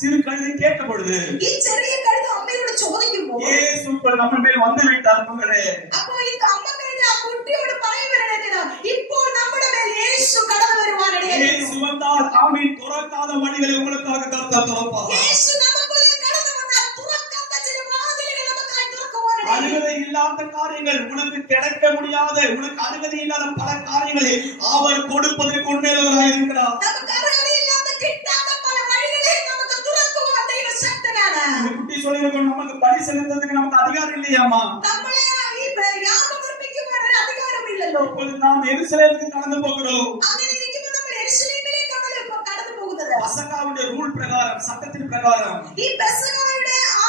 சிறு கழுதை கேட்ட பொழுது ഈ ചെറിയ കഴുത അമ്മയോട് ചോദിക്കുമ്പോൾ இயேசு நம்ம மேல் வந்து விட்டார் மகளே. അപ്പോൾ ഈ അമ്മ കഴുത ആ കുട്ടിയോട് പറയുവാനാണ്, ഇപ്പോൾ നമ്മുടെ മേൽ യേശു കടന്നു വരുവാനിടയായി. இயேசு வந்தால் ஆமென் துறக்காத வழிகளை உங்களுக்காக கர்த்தர் திறப்பார். യേശു നമുക്കുള്ളിൽ കടന്നു വന്നാൽ തുറക്കാത്ത ചില വാതിലുകൾ നമുക്കായി തുറക്കുവാനിടയായി. அருகதை இல்லாத காரியங்கள், உனக்கு கிடைக்க முடியாத, உனக்கு அருகதை இல்லாத பல காரியங்களை அவர் கொடுப்பதற்கு உண்மையுள்ளவராய் இருக்கிறார். നമുക്ക് അർഹതയില്ലാത്ത കിട്ടാത്ത പല വഴികളെയും നമുക്ക് തുറക്കുവാൻ ദൈവശക്തനാണ്. இந்த குட்டி சொல்லிருக்கோம், நமக்கு பலி செலுத்துறதுக்கு நமக்கு அதிகாரம் இல்லையாமா? നമ്മളെ ഈ യാഗം അർപ്പിക്കുവാൻ ഒരു അധികാരമില്ലല്ലോ. இப்போது நாம் எருசலேமுக்கு கடந்து போகிறோம். അങ്ങനെ ഇരിക്കുമ്പോൾ നമ്മൾ യെരൂശലേമിലേക്കാണല്ലോ ഇപ്പോൾ കടന്നു പോകുന്നത്. பசகாவுடைய ரூல் பிரகாரம், சட்டத்தின் பிரகாரம், ഈ പെസഹയുടെ ആ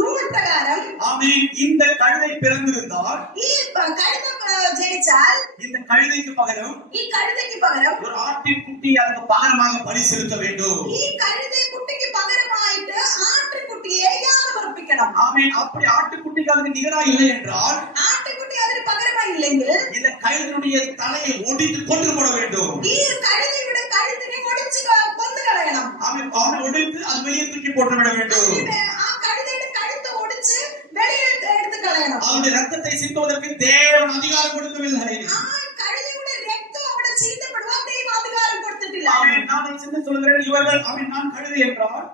റൂൾ പ്രകാരം ஆமென், இந்த கழுதை பிறந்திருந்தால், ഈ കഴുത ജനിച്ചാൽ இந்த கழுதைக்கு பகரம் ഈ കഴുതയ്ക്ക് പകരം ஒரு ஆட்டின் குட்டி அதுக்கு பகரமாக பலி செலுத்த வேண்டும். ഈ കഴുത കുട്ടിക്ക് പകരമായിട്ട് ആട്ടിൻകുട്ടിയെ യാഗം അർപ്പിക്കണം. ஆமென். அப்படி ஆட்டுக்குட்டிக்கு அதுக்கு நிகராக இல்லை என்றால், ആട്ടിൻകുട്ടി അതിന് പകരമായി ഇല്ലെങ്കിൽ இந்த கழுதையுடைய தலையை ஒடித்து கொண்டு போட வேண்டும். ഈ കഴുതയുടെ കഴുത്തിനെ ഒടിച്ച് കൊന്നു കളയണം. அவனை ஒடித்து அது வெளியே தூக்கி போட்டு விட வேண்டும். ആ കഴുതയുടെ കഴുത്ത് ഒടിച്ച് വെളിയിൽ എടുത്ത് കളയണം. அவருடைய ரத்தத்தை சிந்துவதற்கு தேவன் அதிகாரம் கொடுக்கவில்லை. ആ കഴുതയുടെ രക്തം അവിടെ ചീന്തപ്പെടുവാൻ ദൈവം അധികാരം കൊടുത്തിട്ടില്ല. ஆமென். நான் சிந்து சொல்கிறேன், இவர்கள் நான் கழுதை என்றால்,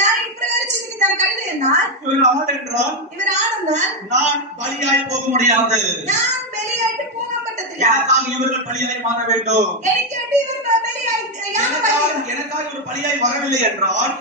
ഞാൻ ഇപ്രകാരം ചിന്തിക്കാൻ കഴുത എന്നാൽ இவர்கள் ஆடு என்றால், ഇവരാണെന്നാൽ நான் பலியாய் போக முடியாது. ഞാൻ ബലിയായിട്ട് പോകാൻ പറ്റത്തില്ല. எனக்காக இவர்கள் பலியாய் மாற வேண்டும். എനിക്കായിട്ട് ഇവർ ബലിയായി எனக்காக ஒரு பலியாய் வரவில்லை என்றால்,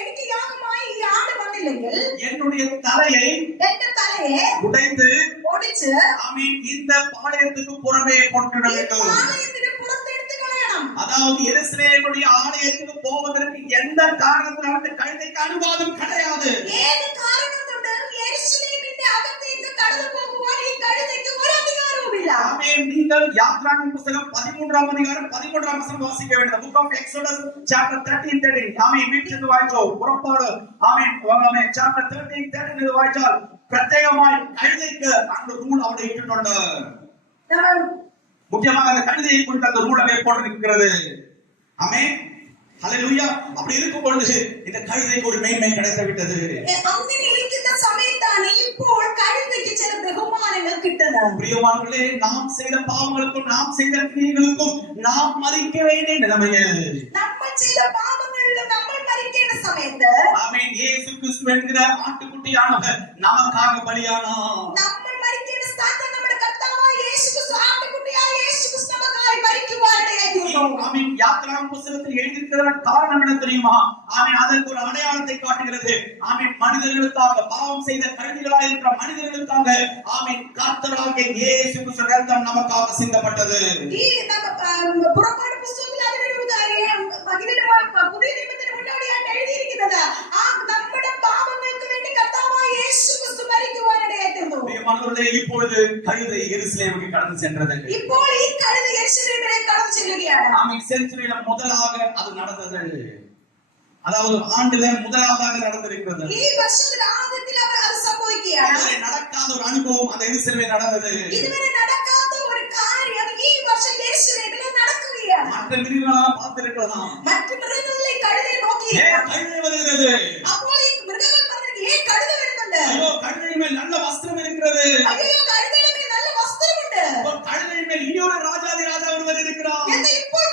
എനിക്ക് യാഗമായി ഈ ആട് വന്നില്ലെങ്കിൽ என்னுடைய தலையை എന്റെ തലയെ உடைத்து ഒടിച്ച് ஆமென் இந்த பாளையத்துக்கு புறமே போட்டுவிட ഈ வேண்டும். പാളയത്തിന് പുറത്തെടുത്ത് കളയണം. அதாவது எருசலேமுடைய ஆலயத்துக்கு போவதற்கு எந்த காரணத்தினாலும் இந்த கழுதைக்கு அனுவாதம் கிடையாது. ഏത് കാരണം കൊണ്ട് യെരൂശലേമിന്റെ അകത്തേക്ക് കടന്നു പോകുവാൻ ഈ കഴുതയ്ക്ക് ഒരു അധികാരവുമില്ല. ஆமென். நீங்கள் யாத்ராகமம் புத்தகம் 13ஆம் அதிகாரம் 13ஆம் வசனம் வாசிக்க வேண்டும். Book of Exodus chapter 13:13. ஆமென். வீட்டுக்கு வாய்ச்சோ புறப்பாடு. ஆமென். ஆமென். chapter 13:13 இது வாய்ச்சால் பிரத்யேகமாய் கழுதைக்கு அந்த ரூல் அவரை இட்டுட்டோம். നമ്മൾ முக்கியமாக அந்த கழுதையை குறித்து அந்த ரூல் அங்கே போட்டிருக்கிறது. ஆமென். ஹalleluya. அப்படி இருக்கும் பொழுது இந்த கழுதைக்கு ஒரு மேன்மை கிடைத்து விட்டது. അങ്ങനെ ഇരിക്കുന്ന സമയത്താണ് ഇപ്പോൾ കഴുതയ്ക്ക് ചില ബഹുമാനങ്ങൾ കിട്ടുന്നത്. பிரியமானவர்களே, நாம் செய்த பாவங்களுக்கும் நாம் செய்த கிரியைகளுக்கும் நாம் மறிக்க வேண்டிய நிலைமையில், നമ്മൾ ചെയ്ത പാപങ്ങളിലും നമ്മൾ മരിക്കേണ്ട സമയത്ത് ஆமென், இயேசு கிறிஸ்து என்கிற ஆட்டுக்குட்டியானவர் நமக்காக பலியானார். നമ്മൾ മരിക്കേണ്ട സ്ഥാനത്ത് നമ്മുടെ കർത്താവായ യേശു ക്രിസ്തു ആട്ടുകുട്ടിയായ യേശു ക്രിസ്തു നമുക്കായി മരിക്കുവാനിടയായി തീർന്നു. ஆமென். யாத்ராகமம் புத்தகத்தில் எழுதியிருக்கிற காரணம் என்ன தெரியுமா? ஆமென், அதற்கு ஒரு அடையாளத்தை காட்டுகிறது. ஆமென், மனிதர்களுக்காக, பாவம் செய்த கழுதைகளாக இருக்கிற மனிதர்களுக்காக, ஆமென், கர்த்தராகிய இயேசு கிறிஸ்து ரத்தம் நமக்காக சிந்தப்பட்டது. ഈ പുറപ്പാട് പുസ്തകത്തിൽ അതിനൊരു പുതിയ നിയമത്തിന് മുന്നോടിയായിട്ട് എഴുതിയിരിക്കുന്നത് ആ നമ്മുടെ പാപങ്ങൾക്ക് വേണ്ടി കർത്താവായ യേശു ക്രിസ്തു മരിക്കുവാനിടയായി തീർന്നു. பிரியமானவர்களே, இப்பொழுது கழுதை எருசலேமுக்கு கடந்து சென்றது. ഇപ്പോൾ ഈ കഴുത യെരൂശലേമിലേക്ക് കടന്നു ചെല്ലുകയാണ്. ஆமென். செஞ்சுரியில முதலாக அது நடந்தது. அதாவது ஆண்டுல முதலாவதாக நடந்திருக்கிறது. ഈ വർഷത്തിൽ ആദ്യത്തിൽ അത് സംഭവിക്കുകയാണ്. இதுவரை நடக்காத ஒரு அனுபவம் அந்த எருசலேமில் நடந்தது. ഇതുവരെ നടക്കാത്ത ഒരു കാര്യം ഈ വർഷം യെരൂശലേമിൽ നടക്കുകയാണ്. மற்ற மிருகங்களெல்லாம் பார்த்திருக்கலாம். മറ്റു മൃഗങ്ങളിലെ കഴുതയെ നോക്കി கழுதை வருகிறது. അപ്പോൾ ഈ മൃഗങ്ങൾ പറഞ്ഞു, കഴുത വരുന്നുണ്ട്. ஐயோ, கழுதை மேல் நல்ல வஸ்திரம் இருக்கிறது. അയ്യോ, കഴുതയുടെ മേൽ നല്ല വസ്ത്രമുണ്ട്. கழுதை மேல் இனியொரு ராஜாதி ராஜா ஒருவர் இருக்கிறார். എന്നാൽ ഇപ്പോൾ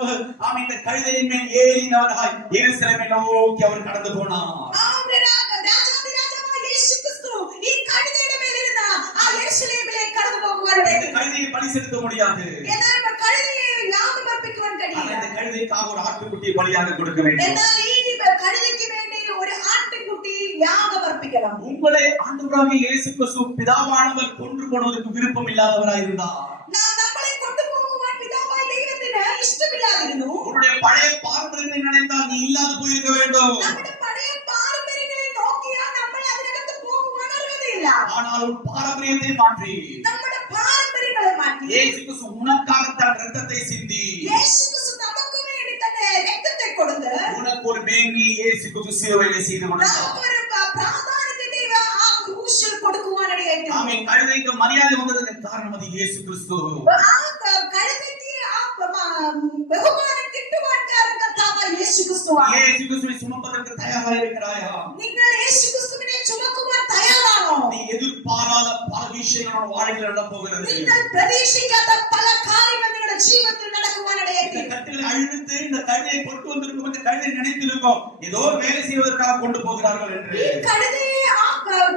ராஜாவு இந்த கழுதையின் மேல் ஏறினவராய் எருசலேமை நோக்கி அவர் கடந்து போனார். ഈ കഴുതയുടെ മേലിരുന്ന ആ യെരൂശലേമിലേക്ക് കടന്നു പോകുവാനാണ്. இந்த கழுதையை பலி செலுத்த முடியாது. എന്നാൽ കഴുതയെ യാഗം അർപ്പിക്കുവാൻ കഴിയില്ല. இந்த கழுதைக்காக ஒரு ஆட்டுக்குட்டியை பலியாக கொடுக்க வேண்டும். എന്നാൽ ഈ കഴുതയ്ക്ക് വേണ്ടി ഒരു ആട്ടിൻകുട്ടി യാഗം അർപ്പിക്കണം. உங்களை ஆண்டவராகிய இயேசு கிறிஸ்து பிதாவானவர் கொன்று போடுவதற்கு விருப்பம் இல்லாதவராய் இருந்தார். നമ്മളെ കൊണ്ടുപോകുവാൻ പിതാവായ ദൈവത്തിന് ഇഷ്ടമില്ലാതിരുന്നു. உன்னுடைய பழைய பாரம்பரியத்தை நினைத்தால் நீ இல்லாது போயிருக்க வேண்டும். നമ്മുടെ പഴയ പാരമ്പര്യങ്ങളെ നോക്കിയാൽ നമ്മൾ അതിനകത്ത് പോകുവാൻ അർഹതയില്ല. ஆனால் உன் பாரம்பரியத்தை மாற்றி നമ്മുടെ പാരമ്പര്യങ്ങളെ മാറ്റി இயேசு கிறிஸ்து உனக்காக தன் இரத்தத்தை சிந்தி യേശു ക്രിസ്തു നമുക്ക് വേണ്ടി തന്നെ രക്തത്തെ കൊടുത്ത് உனக்கு ஒரு மேன்மையை இயேசு கிறிஸ்து சிலுவையில் செய்து கொடுத்தார். നമുക്കൊരു പ്രാധാന്യത്തെ ദൈവം ആ ക്രൂശിൽ കൊടുക്കുവാനിടയായി. ஆமென். கழுதைக்கு மரியாதை வந்ததற்கு காரணம் அது இயேசு கிறிஸ்து. ആ കഴുതയ്ക്ക് ആ ബഹുമാനം കിട്ടുവാൻ കാരണം കർത്താവായ യേശു ക്രിസ്തുവാണ്. இயேசு கிறிஸ்துவை சுமப்பதற்கு தயாராக இருக்கிறாயா? നിങ്ങൾ യേശു ക്രിസ്തുവിനെ ചുമക്കുവാൻ തയ്യാറാണോ? நீ எதிர்பாராத பல விஷயங்கள் உன் வாழ்க்கையில் நடக்கப் போகிறது. നിങ്ങൾ പ്രതീക്ഷിക്കാത്ത പല കാര്യങ്ങൾ നിങ്ങളുടെ ജീവിതത്തിൽ നടക്കുവാനിടയായി. இந்த கட்டுகளை அழுத்து இந்த கழுதையை கொண்டு வந்திருக்கும், இந்த கழுதை நினைத்திருக்கும் ஏதோ ஒரு வேலை செய்வதற்காக கொண்டு போகிறார்கள் என்று. ഈ കഴുതയെ ആ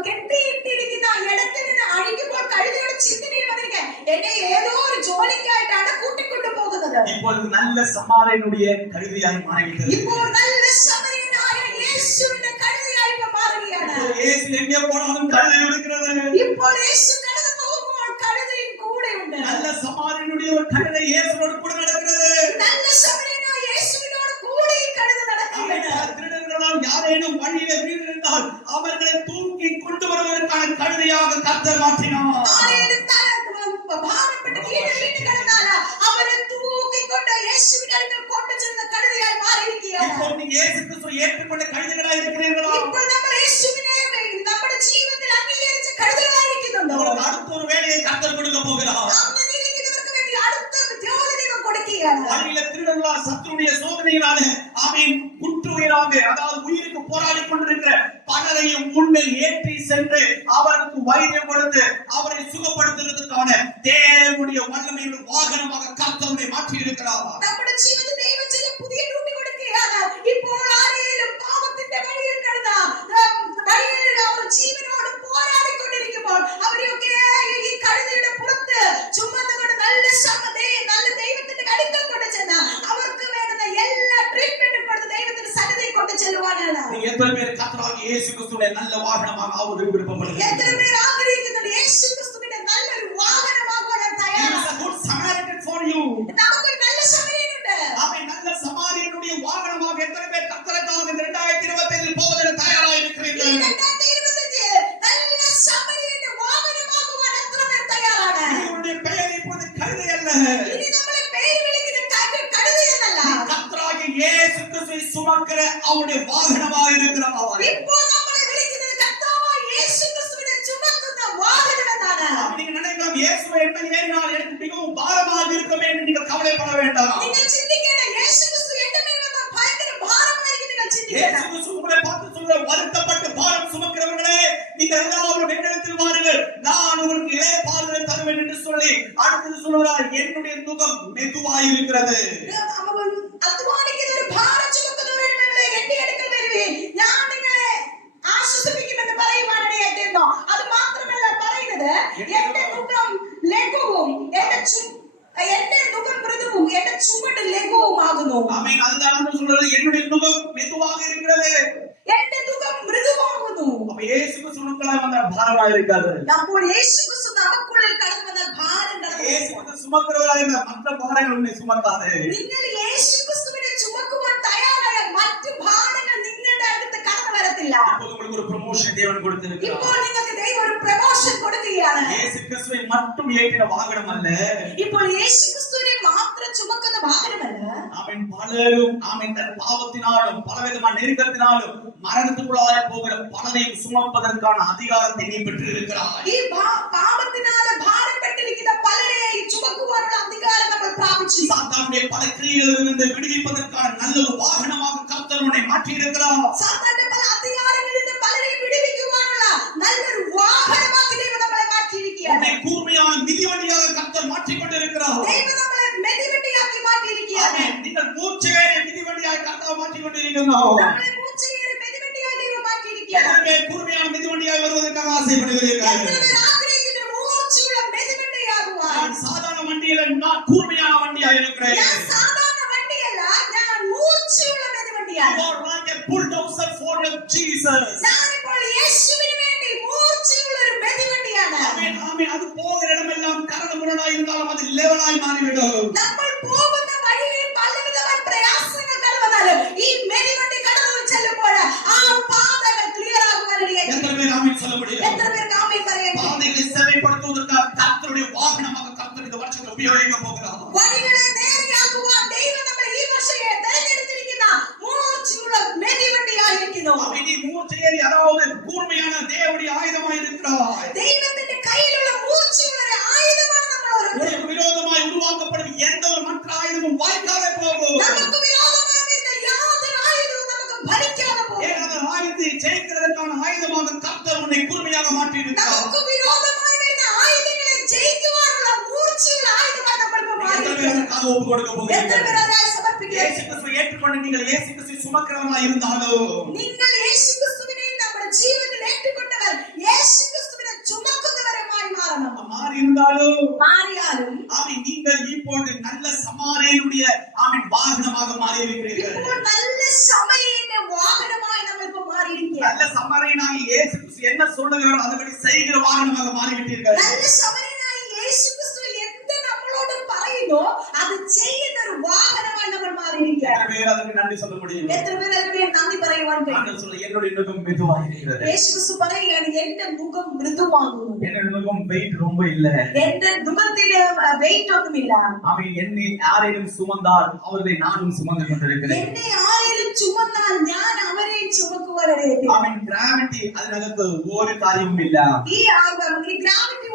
കെട്ടിയിട്ടിരിക്കുന്ന ഇടത്തിൽ നിന്ന് അഴിക്കുമ്പോൾ കഴുതയുടെ ചിന്തയിൽ വന്നിരിക്കാൻ എന്നെ ഏതോ ഒരു ജോലിക്കായിട്ടാണ് കൂട്ടിക്കൊണ്ടു പോകുന്നത്. இப்பொழுது நல்ல சமாரியனுடைய கழுதையாய் மாறிவிட்டது. ഇപ്പോൾ നല്ല ശമരിയനായ യേശുവിന്റെ കഴുതയായി മാറുകയാണ്. இயேசு எங்கே போனாலும் கழுதை இருக்கிறது. ഇപ്പോൾ യേശു കടന്നു പോകുമ്പോൾ കഴുതയും കൂടെയുണ്ട്. நல்ல சமாரியனுடைய ஒரு கழுதை இயேசுவோடு கூட நடக்கிறது. നല്ല ശമരിയനായ യേശുവിനോട് കൂടെ ഈ കഴുത നടക്കുകയാണ്. திருடர்களால் யாரேனும் வழியிலே வீழ்ந்தால் அவர்களை தூக்கி கொண்டு வருவதற்கான கழுதையாக கர்த்தர் மாற்றினார். ആരെയും ഭാരപ്പെട്ട് കീഴെ വീണ് കിടന്നാൽ അവരെ തൂക്കിക്കൊണ്ട് യേശുവിന്റെ അടുക്കൽ കൊണ്ടുചെന്ന കഴുതയായി മാറിയിരിക്കുകയാണ്. இப்போ நீ இயேசு கிறிஸ்துவை ஏற்றுக்கொண்ட கழுதைகளாய் இருக்கிறீர்களா? ഇപ്പോൾ നമ്മൾ യേശുവിനെ നമ്മുടെ ജീവിതത്തിൽ അംഗീകരിച്ച കഴുതകളായിരിക്കുന്നുണ്ടോ? உங்களுக்கு அடுத்த ஒரு வேலையை கர்த்தர் கொடுக்க போகிறார். അങ്ങനെ ഇരിക്കുന്നവർക്ക് വേണ്ടി അടുത്ത ജോലി ദൈവം കൊടുക്കുകയാണ്. வழியில திருடர்களால் சத்துருடைய சோதனையினால ஆமென் குற்றுயிராக அதாவது உயிருக்கு போராடி கொண்டிருக்கிற பலரையும் உண்மை ஏற்றி சென்று அவருக்கு வைத்தியம் கொடுத்து அவரை சுகப்படுத்துவதற்கான தேவனுடைய வல்லமையுள்ள வாகனமாக கர்த்தரை மாற்றி இருக்கிறார். നമ്മുടെ ജീവിതത്തിൽ ദൈവം ചില പുതിയ ഡ്യൂട്ടി കൊടുക്കുകയാണ്. ഇപ്പോൾ ആരെയും പാപത്തിന്റെ വഴിയിൽ കിടന്ന വഴിയിൽ അവർ ജീവനോട് പോരാടിക്കൊണ്ടിരിക്കുമ്പോൾ അവരെയൊക്കെ ഈ കഴുതയുടെ പുറത്ത് ചുമന്നുകൊണ്ട് നല്ല ദൈവത്തിന്റെ അടുക്കൽ കൊണ്ട് ചെന്ന് അവർക്ക് വേണ്ടുന്ന എല്ലാ ട്രീറ്റ്മെന്റും കൊടുത്ത് ദൈവത്തിന്റെ സന്നിധിയിൽ കൊണ്ട് ചെല്ലുവാനാണ്. நீங்க எத்தனை பேர் கர்த்தராகிய இயேசு கிறிஸ்துவின் நல்ல வாகனமாக ஆவதற்கு விருப்பப்படுகிறீர்கள்? എത്ര പേർ ആഗ്രഹിക്കുന്നുണ്ട് യേശു ക്രിസ്തുവിന്റെ നല്ലൊരു വാഹനമാകുവാൻ തയ്യാറാണ്? He is a good Samaritan for you. നമുക്കൊരു നല്ല ശമരിയനുണ്ട്. ஆமென். நல்ல சமாரியனுடைய வாகனமாக எத்தனை பேர் கர்த்தருக்காக இந்த 2025 போவதற்கு தயாராக இருக்கிறீர்கள்? 2025 നല്ല ശമരിയന്റെ വാഹനമാകുവാൻ എത്ര പേർ തയ്യാറാണ്? உங்களுடைய பெயர் இப்போது கழுதை அல்ல. ഇനി നമ്മളെ പേര് വിളിക്കുന്ന കഴുതയെന്നല്ല. கர்த்தராகிய இயேசு கிறிஸ்துவை சுமக்கிற அவருடைய வாகனமாக இருக்கிறவர். ഇപ്പോൾ നമ്മളെ വിളിക്കുന്നത് കർത്താവായ യേശു ക്രിസ്തുവിനെ ചുമക്കുന്ന വാഹനമെന്നാണ്. நீங்க நினைக்கலாம் இயேசுவை என்ன ஏறினால் எனக்கு மிகவும் பாரமாக இருக்குமே என்று நீங்கள் கவலைப்பட வேண்டாம். നിങ്ങൾ ചിന്തിക്കേണ്ട യേശു ക്രിസ്തു എന്റെ മേൽ വന്നാൽ ഭയങ്കര ഭാരമായിരിക്കും നിങ്ങൾ இயேசு ചിന്തിക്കേണ്ട. கிறிஸ்து உங்களை பார்த்து சொல்ற வருத்தப்பட்டு பாரம் சுமக்கிறவர்களே நீங்கள் எல்லாரும் என்னிடத்தில் வாருங்கள் நான் உங்களுக்கு இளைப்பாறுதலை தருவேன் என்று சொல்லி அடுத்து சொல்றார் என்னுடைய நுகம் மெதுவாய் இருக்கிறது. അധ്വാനിക്കുന്ന ഒരു ഭാരം ചുമക്കുന്നവരുടെ മേലെ എന്റെ അടുക്കൽ വരുവീൻ ഞാൻ നിങ്ങളെ ആശ്വസിപ്പിക്കുമെന്ന് പറയുവാനിടയായിത്തീർന്നു. അത് മാത്രമല്ല പറയുന്നത് എന്റെ മുഖം ലഘുവും എന്റെ മുഖം മൃദുവും എന്റെ ചുമട് ലഘുവുമാകുന്നു. ஆமென். அதுதான் நான் சொல்றது என்னுடைய நுகம் மெதுவாக இருக்கிறது. എന്റെ മുഖം മൃദുവാകുന്നു. அப்ப இயேசு கிறிஸ்துவுக்குள்ள வந்த பாரமா இருக்காது. അപ്പോൾ യേശു ക്രിസ്തു നമുക്കുള്ളിൽ കടന്നു വന്നാൽ ഭാരം കടന്നു இயேசு கிறிஸ்து சுமக்கிறவராக இருந்த மற்ற பாரங்கள் உன்னை சுமக்காது. നിങ്ങൾ യേശു ക്രിസ്തുവിനെ ചുമക്കുവാൻ തയ്യാറായ മറ്റു ഭാരങ്ങൾ നിങ്ങളുടെ അടുത്ത് കടന്നു വരത്തില്ല. இப்போது உங்களுக்கு ஒரு ப்ரமோஷன் தேவன் கொடுத்திருக்கிறார். ഇപ്പോൾ നിങ്ങൾക്ക് ദൈവം ഒരു പ്രമോഷൻ കൊടുക്കുകയാണ്. இயேசு கிறிஸ்துவை மட்டும் ஏற்றின வாகனம் அல்ல. ഇപ്പോൾ യേശു ക്രിസ്തുവിനെ മാത്രം ചുമക്കുന്ന വാഹനമല്ല. ஆமென். பலரும் ஆமென் தன் பாவத்தினாலும் பலவிதமான நெருக்கத்தினாலும் மரணத்துக்குள்ளாக போகிற பலரையும் சுமப்பதற்கான அதிகாரத்தை நீ பெற்று இருக்கிறாய். ഈ പാപത്തിനാൽ ഭാരപ്പെട്ടിരിക്കുന്ന പലരെയും ചുമക്കുവാനുള്ള അധികാരം നമ്മൾ പ്രാപിച്ചു. சாத்தானுடைய பல கிரியைகளிலிருந்து விடுவிப்பதற்கான நல்ல ஒரு வாகனமாக கர்த்தர் உன்னை மாற்றி இருக்கிறார். സാത്താന്റെ പല അധികാരങ്ങളിൽ നിന്ന് പലരെയും വിടുവിക്കുവാനുള്ള നല്ലൊരു വാഹനമാക്കി ദൈവം നമ്മളെ മാറ്റിയിരിക്കുകയാണ്. உன்னை கூர்மையான மிதிவண்டியாக கர்த்தர் மாற்றிக் கொண்டிருக்கிறார். ദൈവം നമ്മളെ മെതിവെട്ടിയാക്കി മാറ്റിയിരിക്കുകയാണ്. ஆமென். நீங்கள் ആഗ്രഹിക്കുന്നു. നമ്മളെ മൂർച്ചയേറിയ മെതിവണ്ടിയായി ദൈവം മാറ്റിയിരിക്കുകയാണ്. എത്ര കൂർമ്മയാണ് മെതിവണ്ടിയായി വരുவதற்காக ആശയപ്പെടുகிறீர்கள்? എത്ര പേർ ആഗ്രഹിക്കുന്നു മൂർച്ചയുള്ള മെതിവണ്ടിയാകുവാൻ? ഞാൻ സാധാരണ വണ്ടിയിல நான் கூர்மையான வண்டியாய் இருக்கிறேன். ഞാൻ സാധാരണ വണ്ടിയല്ല, ഞാൻ മൂർച്ചയുള്ള മെതിവണ്ടിയാണ്. You are like a bulldozer for Jesus. ഞാനിപ്പോൾ യേശുവിന് വേണ്ടി മൂർച്ചയുള്ള ഒരു മെതിവണ്ടിയാണ്. ആമേൻ ആമേൻ. അത് പോകുന്ന ഇടമെല്ലാം കരടുമുരടായി இருந்தாலும் അത് ലെവലായി മാറിവിടും. നമ്മൾ പോകുന്ന വഴിയിൽ പലവിധ പ്രയാസങ്ങൾ കടന്നാലും ഈ മെതിവണ്ടി കടന്നു ചെല്ലുമ്പോൾ ആ പാതകൾ ക്ലിയർ ആകുവാനിടയായി. എത്ര പേർ ആമേൻ சொல்ல முடியும்? എത്ര പേർക്ക് ആമേൻ പറയാൻ കഴിയും? பாதைகளை செவைப்படுத்துவதற்காக கர்த்தருடைய வாகனமாக கர்த்தர் இந்த வருஷத்தில் உபயோகிக்க போகிறார். വഴികളെ നേരെയാക്കുവാൻ ദൈവം നമ്മളെ ഈ വർഷം തിരഞ്ഞെടുത്തിരിക്കുന്ന മൂർച്ചയുള്ള മെതിവണ്ടിയായിരിക്കുന്നു. ஆமென். நீ மூர்ச்சையேறி அதாவது கூர்மையான தேவனுடைய ஆயுதமாய் இருக்கிறாய். ദൈവത്തിന്റെ കയ്യിലുള്ള മൂർച്ചയുള്ള ഒരു ആയുധമാണ് നമ്മൾ ഓരോരുത്തരും. உனக்கு விரோதமாய் உருவாக்கப்படும் எந்த ஒரு மற்ற ஆயுதமும் வாய்க்காதே போகும். നമുക്ക് വിരോധമായി വരുന്ന യാതൊരു ആയുധവും നമുക്ക് ഫലിക്കാതെ പോകും. ஏனென்றால் ஆயுதத்தை ஜெயிக்கிறதற்கான ஆயுதமாக கர்த்தர் உன்னை கூர்மையாக மாற்றியிருக்கிறார். നമുക്ക് വിരോധമായി വരുന്ന ആയുധങ്ങളെ ജയിക്കുവാനുള്ള മൂർച്ചയുള്ള ആയുധമായി നമ്മൾ ഇപ്പോൾ எத்தனை பேர் മാറിയിരിക്കുന്നു. அதற்காக ஒப்பு கொடுக்க എത്ര போகிறீர்கள்? പേർ അതിനായി സമർപ്പിക്കുക? இயேசு கிறிஸ்துவை ஏற்றுக்கொண்டு நீங்கள் இயேசு கிறிஸ்துவை சுமக்கிறவர்களாய் இருந்தாலும் നിങ്ങൾ യേശുക്രിസ്തുവിനെ നമ്മുടെ ജീവിതത്തിൽ ഏറ്റുകൊണ്ടവർ യേശുക്രിസ്തുവിനെ ചുമക്കുന്നവരുമായി മാറണം. மாறி இருந்தாலும் മാറിയാലും ஆமென் நீங்கள் இப்பொழுது நல்ல சமாரியனுடைய ஆமென் வாகனமாக மாறி இருக்கிறீர்கள். ഇപ്പോൾ നല്ല ശമരിയന്റെ വാഹനമായി നമ്മൾ ഇപ്പോൾ മാറിയിരിക്കുകയാണ്. நல்ல சமாரியனாக இயேசு கிறிஸ்து என்ன சொல்லுகிறாரோ அதுபடி செய்கிற வாகனமாக மாறிவிட்டீர்கள். നല്ല ശമരിയനായി യേശുക്രിസ്തു എന്ത് നമ്മളോട് പറയുന്നോ അത് ചെയ്യുന്ന ഒരു വാഹനമായി നമ്മൾ മാറിയിരിക്കുകയാണ്. எத்தனை பேர் அதற்கு நன்றி சொல்ல முடியும்? എത്ര പേർ അതിന് നന്ദി പറയുവാൻ കഴിയും? ஆண்டவர் சொல்ல என்னுடைய நுகம் மெதுவாக இருக்கிறது. യേശുക്രിസ്തു പറയുകയാണ് എന്റെ മുഖം മൃദുവാകുന്നു. என்னுடைய நுகம் வெயிட் ரொம்ப இல்ல. എന്റെ മുഖത്തിന് വെയിറ്റ് ഒന്നുമില്ല. அவன் என்னை யாரையும் சுமந்தால் அவர்களை நானும் சுமந்து கொண்டிருக்கிறேன். എന്നെ ആരെങ്കിലും ചുമന്നാൽ ഞാൻ അവരെയും ചുമക്കുവാനിടയായി. அவன் கிராவிட்டி അതിനകത്ത് ഒരു കാര്യവും ഇല്ല. ഈ ഗ്രാവിറ്റി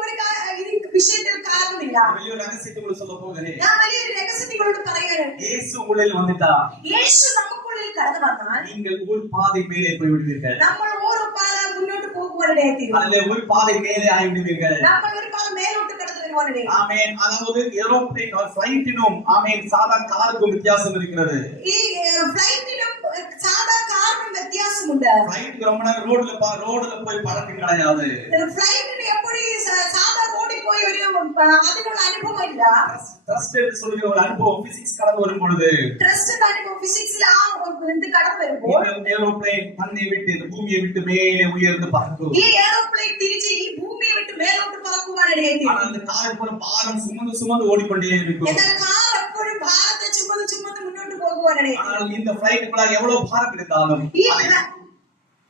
ഒരു വിഷയത്തിൽ കാരണമില്ല. വലിയൊരു രഹസ്യത്തെ சொல்ல போகிறேன். ഞാൻ വലിയൊരു രഹസ്യം നിങ്ങളോട് പറയാണ്. இயேசு உள்ளில் வந்துட்டா യേശു നമുക്കുള്ളിൽ കടന്നു വന്നാൽ நீங்கள் ஒரு பாதை மேலே போய் விடுவீர்கள். നമ്മൾ ഓരോ പാത മുന്നോട്ട് പോകുവാനിടയായി തീരും. அதுல ஒரு பாதை மேலே ஆகி விடுவீர்கள். നമ്മൾ ഒരു പാത മേലോട്ട് കടന്നു വരുവാനിടയായി. ஆமென். அதாவது ஏரோப்ளேன் ஃளைட்டினும் ஆமென் சாதாரண காருக்கும் வித்தியாசம் இருக்கிறது. ഈ ഫ്ലൈറ്റിനും സാധാ കാറിനും വ്യത്യാസമുണ്ട്. ஃளைட்டுக்கு ரொம்ப நேரம் ரோட்ல போய் பழக்கம் கிடையாது. ഫ്ലൈറ്റിന് എപ്പോഴും സാധാ റോഡിൽ പോയി ഒരു അതിനുള്ള അനുഭവം ഇല്ല. ட்ரஸ்ட் என்று சொல்லுகிற ஒரு அனுபவம் பிசிக்ஸ் கடந்து வரும் பொழுது ട്രസ്റ്റ് അനുഭവം ഫിസിക്സിൽ ആ ഇത് കടന്നു വരുമ്പോൾ இந்த ஏரோப்ளேன் தன்னை விட்டு இந்த பூமியை விட்டு மேலே உயர்ந்து பறக்கும். ഈ എയർപ്ലെയിൻ തിരിച്ച് ഈ ഭൂമിയെ വിട്ട് മേലോട്ട് പറക്കുവാനിടയായി തീരും. ஆனால் அந்த கார் போல பாரம் சுமந்து ஓடிக்கொண்டே இருக்கும். എന്നാൽ കാർ എപ്പോഴും ഭാരത്തെ ചുമന്ന് മുന്നോട്ട് പോകുവാനിടയായി. ஆனால் இந்த ஃளைட்டுக்குள்ள எவ்வளவு பாரம் இருந்தாலும் ഈ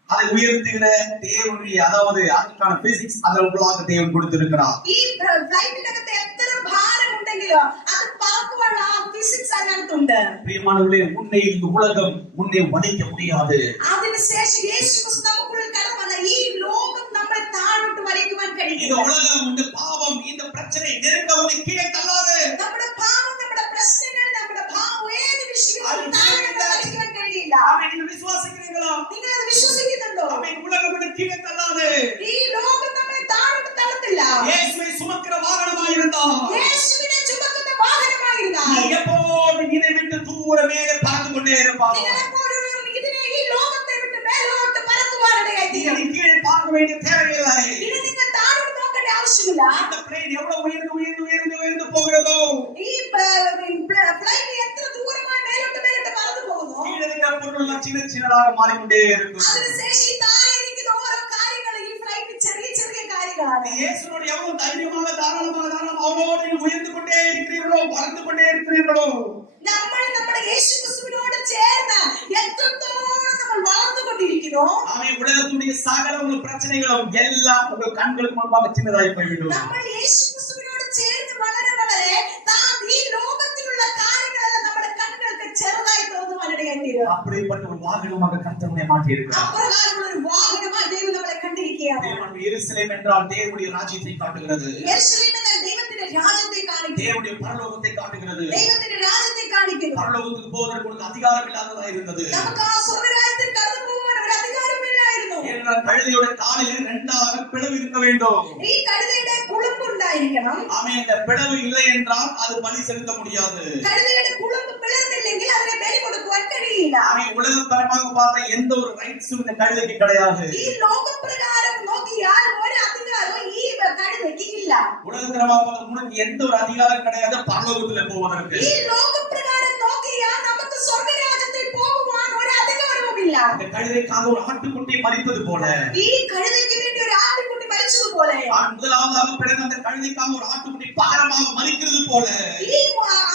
அதை உயர்த்துகிற தேவனுடைய அதாவது அதுக்கான பிசிக்ஸ் அதற்குள்ளாக தேவன் கொடுத்திருக்கிறார். ഈ ഫ്ലൈറ്റിനകത്ത് എത്ര ഭാരം ഉണ്ടെങ്കിലോ അത് പറക്കുവാനുള്ള ആ ഫിസിക്സ് അതിനകത്തുണ്ട്. பிரியமானவர்களே, உன்னை இந்த உலகம் உன்னை வதைக்க முடியாது. അതിനുശേഷം യേശുക്രിസ്തു നമുക്കുള്ളിൽ കടന്നു വന്ന ഈ ലോകം നമ്മളെ താഴോട്ട് വലിക്കുവാൻ இந்த കഴിയില്ല. உலகம் இந்த பாவம் இந்த பிரச்சனை நெருங்க உன்னை கீழே தள்ளாது. നമ്മുടെ പാപം, നമ്മുടെ പ്രശ്നങ്ങൾ, നമ്മുടെ ഏത് വിഷയവും താഴോട്ട് വലിക്കുവാൻ കഴിയില്ല. ஆமென். நீங்க விசுவாசிக்கிறீங்களா? നിങ്ങൾ അത് വിശ്വസിക്കുന്നുണ്ടോ? ஆமென். உலகம் உன்னை கீழே தள்ளாது. ഈ ലോകം നമ്മളെ താഴോട്ട് തള്ളത്തില്ല. இயேசுவை சுமக்கிற வாகனமாய் இருந்தால் യേശുവിനെ ചുമക്കുന്ന വാഹനമായിരുന്നാൽ நீ எப்போதும் இதை விட்டு தூர மேலே பறந்து கொண்டே இருப்பாய். നിങ്ങൾ എപ്പോഴും ഇതിനെ ഈ ലോകത്തെ വിട്ട് മേലോട്ട് പറക്കുവാനിടയായി തീരും. நீ கீழே பார்க்க வேண்டிய தேவையில்லை. ഇനി നിങ്ങൾ താഴോട്ട് നോക്കേണ്ട ആവശ്യമില്ല. இந்த பிளேன் எவ்வளவு உயர்ந்து போகிறதோ ഈ ഫ്ലൈറ്റ് എത്ര ദൂരമായി മേലോട്ട് പറന്നു പോകുന്നു கீழே இருக்கிற பொருள் சின்னதாக மாறிக்கொண்டே இருக்கும். അതിനുശേഷം ഈ താഴെ ഇരിക്കുന്ന ഓരോ കാര്യങ്ങൾ ഈ ഫ്ലൈറ്റ് ചെറിയ കാര്യങ്ങളാണ്. இயேசுவோடு எவ்வளவு தைரியமாக தாராளமாக அவரோடு நீங்கள் உயர்ந்து கொண்டே இருக்கிறீர்களோ வளர்ந்து கொண்டே இருக்கிறீர்களோ നമ്മൾ നമ്മുടെ യേശുക്രിസ്തുവിനോട് ചേർന്ന് എത്രത്തോളം നമ്മൾ വളർന്നുകൊണ്ടിരിക്കുന്നു அவன் உலகத்துடைய சகல உங்கள் பிரச்சனைகளும் எல்லாம் உங்கள் கண்களுக்கு முன்பாக சின்னதாய் போய்விடும். നമ്മൾ യേശുക്രിസ്തുവിനോട് ചേർന്ന് വളരെ ഈ ലോകത്തിലുള്ള കാര്യങ്ങളെല്ലാം നമ്മുടെ കണ്ണുകൾക്ക് ചെറുതായി തോന്നുവാനിടയായി തീരും. அப்படிப்பட்ட ஒரு வாகனமாக கர்த்தர் மாற்றி இருக்கிறார். അപ്രകാരമുള്ള ഒരു വാഹനമായി ദൈവം നമ്മളെ കണ്ടിരിക്കുകയാണ്. எருசலேம் என்றால் தேவனுடைய ராஜ்யத்தை காட்டுகிறது. യെരൂശലേം എന്നാൽ ദൈവത്തിന്റെ രാജ്യത്തെ കാണിക്കുന്നു. தேவனுடைய பரலோகத்தை காட்டுகிறது. ദൈവത്തിന്റെ രാജ്യത്തെ കാണിക്കുന്നു. பரலோகத்துக்கு போவதற்கு உனக்கு அதிகாரம் இல்லாததா இருந்தது. നമുക്ക് ആ സ്വർഗ്ഗരാജ്യത്തിൽ കടന്നു പോകാൻ ഒരു അധികാരമില്ലായിരുന്നു. എന്ന കഴുതയുടെ കാലിൽ രണ്ടാக പിളവ് இருக்க வேண்டும். ഈ കഴുതയുടെ കുളമ്പ് ഉണ്ടായിരിക്കണം. ആമേൻ. இந்த പിളവ് இல்லை என்றால் அது பலி செலுத்த முடியாது. കഴുതയുടെ കുളമ്പ് പിളർന്നില്ലെങ്കിൽ അതിനെ ബലി കൊടുക്കുവാൻ കഴിയില്ല. ஆமேன். உலகப்பரமாக பார்த்த எந்த ஒரு ரைட்ஸும் இந்த கழுதைக்கு கிடையாது. ഈ ലോകപ്രകാരം നോക്കിയാൽ ഒരു അധികാരവും ഈ കഴുതയ്ക്ക് ഇല്ല. உலகத்தரமாக பார்த்த உனக்கு எந்த ஒரு அதிகாரம் கிடையாது பரலோகத்திலே போவதற்கு. ഈ ലോകപ്രകാരം നോക്കിയാൽ നമുക്ക് സ്വർഗ്ഗരാജ്യത്തിൽ പോകുവാൻ ഒരു അധികാരവും ഇല്ല. இந்த கழுதைக்காக ஒரு ஆட்டுக்குட்டி மரித்தது போல, ഈ കഴുതയ്ക്ക് വേണ്ടി ഒരു ആട്ടിൻകുട്ടി മരിച്ചതുപോലെ, முதலாவதாக பிறந்த அந்த கழுதைக்காக ஒரு ஆட்டுக்குட்டி பாரமாக மரிக்கிறது போல, ഈ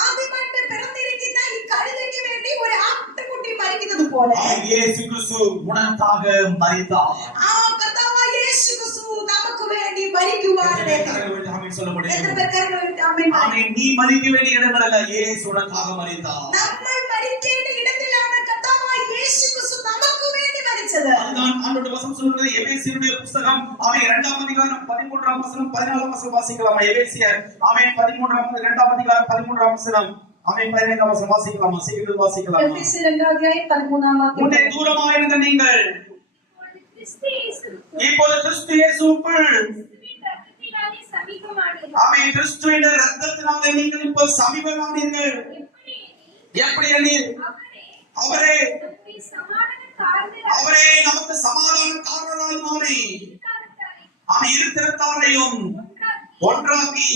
ആദ്യമായിട്ട് പിറന്നിരിക്കുന്ന ഈ കഴുതയ്ക്ക് വേണ്ടി ഒരു ആട്ടിൻകുട്ടി മരിക്കുന്നത് പോലെ இயேசு கிறிஸ்து உனக்காக மரித்தார். ആ കർത്താവായ യേശു ക്രിസ്തു നമുക്ക് വേണ്ടി മരിക്കുവാൻ ஆமென் சொல்ல എത്ര முடியும். പേർക്കാണ് ആമേൻ. ஆமென். நீ மரிக்க வேண்டிய இடங்களல்ல, இயேசு உனக்காக மரித்தார். നമ്മൾ മരിക്കേണ്ട ഇടത്തിലാണ് കർത്താവായ യേശു ക്രിസ്തു നമുക്ക് വേണ്ടി മരിച്ചത്. அதுதான் ஆண்டவருடைய வசனம் சொல்கிறது. எபேசியருடைய புத்தகம் ஆமென் 2ஆம் அதிகாரம் 13ஆம் வசனம் 14ஆம் வசனம் வாசிக்கலாம். எபேசியர் ஆமென் 2ஆம் அதிகாரம் 13ஆம் வசனம் ஆமென் 15ஆம் வசனம் வாசிக்கலாம். சீக்கிரம் வாசிக்கலாம். എഫെസ്യർ 2 അധ്യായം 13 വാക്യം. முன்னே தூரமாயிருந்த நீங்கள் கிறிஸ்து இயேசுவுக்குள் இப்போது கிறிஸ்து இயேசுவுக்குள் கிறிஸ்துவின் இரத்தத்தினாலே சமீபமானீர்கள். ஆமென். கிறிஸ்துவின் இரத்தத்தினாலே நீங்கள் இப்போ சமீபமானீர்கள். எப்படி எண்ணீர்? அவரே நம்முடைய சமாதான காரணராக அவரே நமக்கு சமாதான காரணராய் மாறி இருக்காரத்தாரே ஆமென் இருத்திரத்தாரையும் ஒன்றாக்கி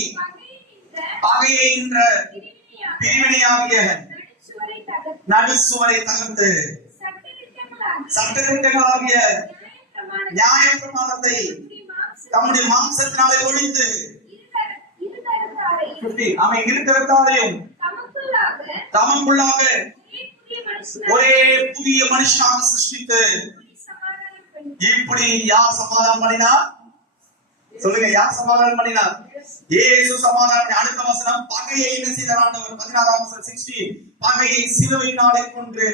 பகையை என்ற பிரிவினையாக பிரிவினையாகிய நடுச்சுவரை தகர்த்து நடுசுவரை தகர்த்து சட்டதிட்டங்களாகிய சட்டதிட்டங்களாகிய நியாயப்பிரமாணத்தை நியாயப்பிரமாணத்தை தம்முடைய மாம்சத்தினாலே ஒழித்து இருதரத்தாரையும் ஆமென் இருத்திரத்தாரையும் தமக்குள்ளாக ஒரே புதிய மனுஷனாக சிருஷ்டித்து இப்படி யார் சமாதானம் பண்ணினா? சொல்லுங்க, யார் சமாதானம் பண்ணினா? இயேசு சமாதானம் பண்ணி. அடுத்த வசனம், பகையை என்ன செய்தார் ஆண்டவர்? 16ஆம் வசனம் 16, பகையை சிலுவையினாலே கொன்று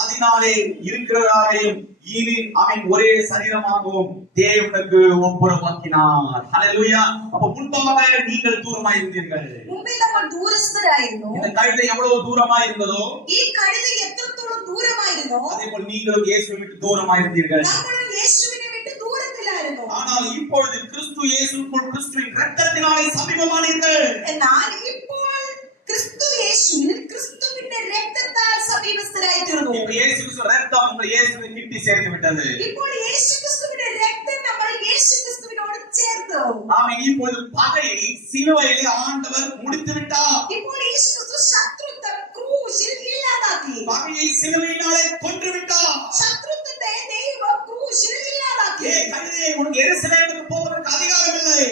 அதனாலே இருக்கிறவரையும் இனி அவன் ஒரே சரீரமாகவும் தேவனுக்கு ஒப்புரவாக்கினார். ஹல்லேலூயா. அப்ப முன்பாக நீங்கள் தூரமாய் இருந்தீர்கள். മുമ്പേ നമ്മൾ ദൂരസ്ഥരായിരുന്നു. இந்த கழுதை எவ்வளவு தூரமாய் இருந்ததோ ഈ കഴുത എത്രത്തോളം ദൂരമായിരുന്നോ அதே போல நீங்களும் இயேசுவை விட்டு தூரமாய் இருந்தீர்கள். നമ്മളും യേശുവിനെ വിട്ട് ദൂരത്തിലായിരുന്നു. ஆனால் இப்பொழுது கிறிஸ்து இயேசுவுக்குள் கிறிஸ்துவின் இரத்தத்தினாலே சமீபமானீர்கள். എന്നാൽ ഇപ്പോൾ ക്രിസ്തു യേശുവിൽ ക്രിസ്തുവിന്റെ രക്തത്താൽ സമീപസ്ഥരായി തീർന്നു. இப்ப இயேசு கிறிஸ்து ரத்தம் உங்களை இயேசுவை கிட்டி சேர்த்து விட்டது. ഇപ്പോൾ യേശു ക്രിസ്തുവിന്റെ രക്തം നമ്മൾ യേശു ക്രിസ്തുവിനോട് ചേർത്തു. ஆமென். இப்பொழுது பகையை சிலுவையிலே ஆண்டவர் முடித்து விட்டார். ഇപ്പോൾ യേശു ക്രിസ്തു ശത്രുത്വം ക്രൂശിൽ ഇല്ലാതാക്കി. பகையை சிலுவையினாலே கொன்று விட்டார். ശത്രുത്വത്തെ ദൈവം ക്രൂശിൽ ഇല്ലാതാക്കി. கழுதையை உனக்கு எருசலேமுக்கு போவதற்கு அதிகாரம் இல்லை.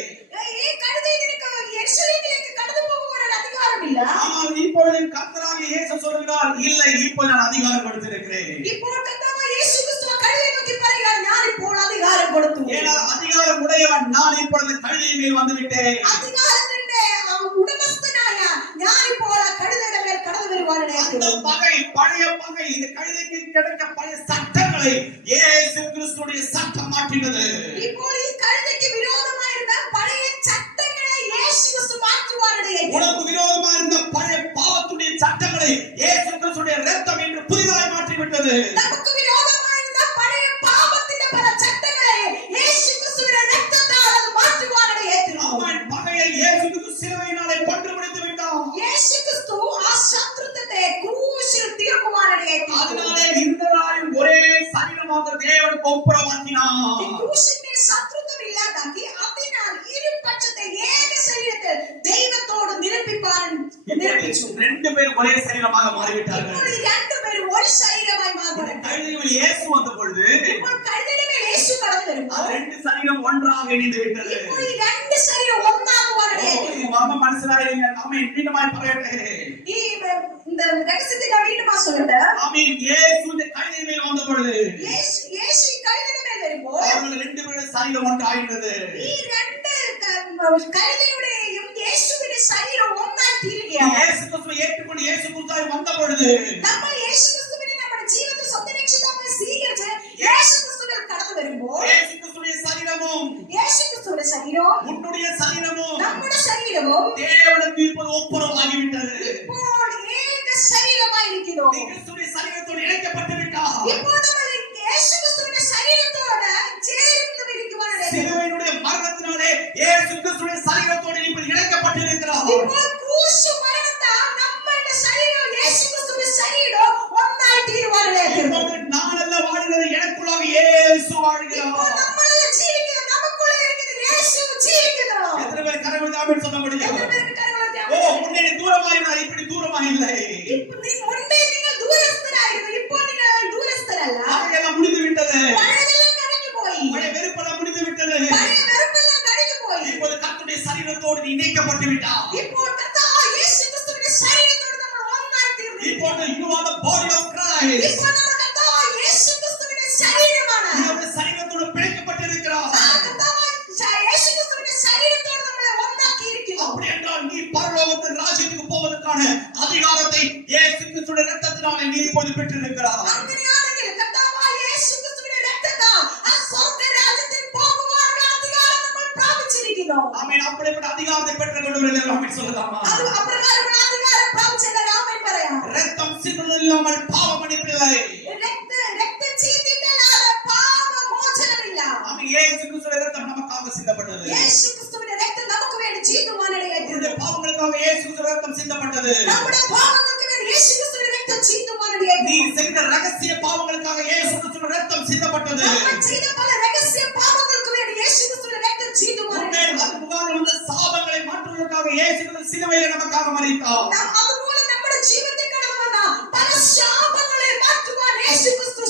ഈ കഴുതയെ നിനക്ക് യെരൂശലേമിലേക്ക് കടന്നു പോകുവാൻ ഒരു അധികാരമില്ല. ஆனால் இப்பொழுது கர்த்தராகிய இயேசு சொல்கிறார், இல்லை, இப்பொழுது நான் அதிகாரம் கொடுத்திருக்கிறேன். ഇപ്പോൾ കർത്താവായ യേശു ക്രിസ്തു കഴുതയെ നോക്കി പറയുകയാണ്, ഞാൻ ഇപ്പോൾ അധികാരം കൊടുത്തു. ஏன்னா அதிகாரம் உடையவன் நான் இப்பொழுது கழுதையின் மேல் வந்து விட்டேன். അധികാരത്തിന്റെ ഉടമസ്ഥനായ ഞാൻ ഇപ്പോൾ ആ കഴുതയുടെ മേൽ കടന്നു വരുവാനിടയാക്കി. அந்த பகை, பழைய பகை, இந்த கழுதைக்கு கிடைக்க பழைய சட்டங்களை இயேசு கிறிஸ்துவுடைய சட்டம் மாற்றினது. ഇപ്പോൾ ഈ കഴുതയ്ക്ക് വിരോധമായിരുന്ന പഴയ ചട്ടങ്ങളെ യേശു ക്രിസ്തു മാറ്റുവാനിടയാക്കി. உனக்கு விரோதமா இருந்த பழைய பாவத்துடைய சட்டங்களை இயேசு கிறிஸ்துவுடைய இரத்தம் என்று புதிதாய் மாற்றிவிட்டது. നമുക്ക് വിരോധമായിരുന്ന പഴയ പാപത്തിന്റെ പല ചട്ടങ്ങളെ യേശു ക്രിസ്തുവിന്റെ രക്തത്താൽ അത് മാറ്റുവാനിടയാക്കി. அவன் பகையை இயேசு கிறிஸ்து சிலுவையினாலே கொன்று முடித்து விட்டான். യേശു ക്രിസ്തു ആ ശത്രുത്വത്തെ ക്രൂശിൽ തീർക്കുവാനിടയാക്കി. அதனாலே இருந்ததாயும் ஒரே சரீரமாக தேவனுக்கு ஒப்புரவாக்கினார். ഈ ക്രൂശിന്റെ ശത്രുത്വം ഇല്ലാതാക്കി അതിനാൽ ഇരുപക്ഷത്തെ ഏക ശരീരത്തിൽ ദൈവത്തോട് നിരപ്പിപ്പാൻ നിരപ്പിച്ചു. ரெண்டு பேரும் ஒரே சரீரமாக மாறிவிட்டார்கள். ഇപ്പോൾ ഈ രണ്ടുപേരും ഒരു ശരീരമായി മാറി. கழுதையில் இயேசு வந்த பொழுது ഇപ്പോൾ കഴുതയുടെ മേൽ യേശു കടന്നു വരുമ്പോൾ ரெண்டு சரீரம் ஒன்றாக இணைந்து விட்டது. ഇപ്പോൾ ഈ രണ്ട് ശരീരം ഒന്നാകുവാനിടയാക്കി. இது மர்ம മനസ്സിലായില്ല. ஆமென். மீண்டுமாய் പറയട്ടെ. ഈ இந்த രഹസ്യത്തെ ഞാൻ വീണ്ടും சொல்லிட்டு ஆமென். இயேசு இந்த கழுதையின் மேல் வந்த பொழுது യേശു ഈ കഴുതയുടെ മേൽ വരുമ്പോൾ அவர்கள் ரெண்டு பேரும் சரீரம் ஒன்றாயினது. ഈ രണ്ട് കഴുതയുടെയും യേശുവിന്റെ ശരീരം ഒന്നായി തീരുകയാണ്. இயேசு கிறிஸ்துவை ஏற்றுக்கொண்டு இயேசு கிறிஸ்துவாய் வந்த பொழுது നമ്മൾ യേശു ക്രിസ്തുവിനെ നമ്മുടെ ജീവിതത്തിൽ സ്വന്തം രക്ഷിതാവായി സ്വീകരിച്ച് യേശു ക്രിസ്തുവിൽ കടന്നു വരുമ്പോൾ இயேசு கிறிஸ்துவுடைய சரீரமும் യേശു ക്രിസ്തുവിന്റെ ശരീരവും உன்னுடைய சரீரமும் നമ്മുടെ ശരീരവും தேவனுக்கு இப்போது ஒப்புரவாகிவிட்டது. ഇപ്പോൾ ഏക ശരീരമായിരിക്കുന്നു. கிறிஸ்துவுடைய சரீரத்தோடு இணைக்கப்பட்டு விட்டார். ഇപ്പോൾ നമ്മൾ യേശു ക്രിസ്തുവിന്റെ ശരീരത്തോട് சிலுவையினுடைய மரணத்தினாலே இயேசு கிறிஸ்துவின் சரீரத்தோடு நீ இணைக்கப்பட்டிருக்கிறாய். ഇപ്പോൾ ക്രൂശ് മരണത്താൽ നമ്മളുടെ ശരീരം യേശുക്രിസ്തുവിന്റെ ശരീരം ഒന്നായി തീരുവാനിടയായി. இப்பொழுது நானல்ல வாழ்கிறது, எனக்குள்ளாக இயேசு வாழ்கிறார். ഇപ്പോൾ നമ്മളല്ല ജീവിക്കുന്നത്, നമുക്കുള്ളിൽ ഇരിക്കുന്ന യേശു ജീവിക്കുന്നു. எத்தனை பேர் கரங்களை ஆமென் சொல்ல முடியும்? എത്ര പേർക്ക് കരങ്ങളെ ஓ, முன்னே நீ தூரமாயிருந்தாய், இப்படி தூரமாக இல்லை. മുൻപേ നിങ്ങൾ ദൂരസ്ഥരായിരുന്നു, ഇപ്പോൾ നിങ്ങൾ ദൂരസ്ഥരല്ല. அவையெல்லாம் முடிந்து விட்டது. പഴയതെല്ലാം കഴിഞ്ഞു പോയി, பழைய வெறுப்பெல்லாம் முடிந்து விட்டது. പഴയ വെറുപ്പെല്ലാം കഴിഞ്ഞു പോയി. இப்போது கர்த்தருடைய சரீரத்தோடு நீ இணைக்கப்பட்டு விட்டாய். ഇപ്പോൾ കർത്താവായ യേശുക്രിസ്തുവിന്റെ ശരീരത്തോട് നമ്മൾ ഒന്നായി തീർന്നു. இப்போது you are the body of Christ. ഇപ്പോൾ നമ്മൾ കർത്താവായ യേശുക്രിസ്തുവിന്റെ ശരീരമാണ്. நீ அவருடைய சரீரத்தோடு பிணைக்கப்பட்டிருக்கிறாய். ആ കർത്താവായ യേശുക്രിസ്തുവിന്റെ ശരീരത്തോട് നമ്മളെ ഒന്നാക്കിയിരിക്കുന്നു. அப்படி என்றால் நீ பரலோகத்தின் ராஜ்யத்துக்கு போவதற்கான அதிகாரத்தை இயேசு கிறிஸ்துவின் இரத்தத்தினாலே நீ இப்போது பெற்றிருக்கிறாய். അങ്ങനെയാണെങ്കിൽ കർത്താവായ യേശുക്രിസ്തുവിന്റെ രക്തത്താൽ ആ സ്വർഗ്ഗരാജ്യത്തിൽ പോകുവാനുള്ള അധികാരം നമ്മൾ പ്രാപിച്ചിരിക്കുന്നു. ஆமென். அப்படிப்பட்ட அதிகாரத்தை பெற்றுக்கொண்டவர்கள் ஆமென் சொல்லலாமா? അത് അപ്രകാരമുള്ള അധികാരം പ്രാപിച്ചവർ ആമേൻ പറയാം. இரத்தம் சிந்துவதில்லாமல் பாவ மன்னிப்பில்லை. രക്തം ചീന്തിയിട്ടല്ലാതെ പാപമോചനമില്ല. ஆமென். இயேசு கிறிஸ்துவின் இரத்தம் நமக்காக சிந்தப்பட்டது. യേശുക്രിസ്തുവിന്റെ രക്തം നമുക്ക് വേണ്ടി ചീന്തുവാനിടയായി. நம்முடைய பாவங்களுக்காக இயேசு கிறிஸ்துவின் இரத்தம் சிந்தப்பட்டது. നമ്മുടെ പാപങ്ങൾക്ക് വേണ്ടി യേശുക്രിസ്തുവിന്റെ രക്തം ചീന്തുവാനിടയായി. நீ செய்த ரகசிய பாவங்களுக்காக இயேசு கிறிஸ்துவின் இரத்தம் சிந்தப்பட்டது. നമ്മൾ ചെയ്ത പല രഹസ്യ പാപങ്ങൾക്ക് വേണ്ടി യേശുക്രിസ്തുവിന്റെ രക്തം ചീന്തുവാനിടയായി. வந்த சாபங்களை மாற்றுவதற்காக இயேசு கிறிஸ்து சிலுவையிலே நமக்காக மரித்தார். അതുപോലെ നമ്മുടെ ജീവിതത്തിൽ കടന്നു വന്ന പല ശാപങ്ങളെ മാറ്റുവാൻ യേശുക്രിസ്തു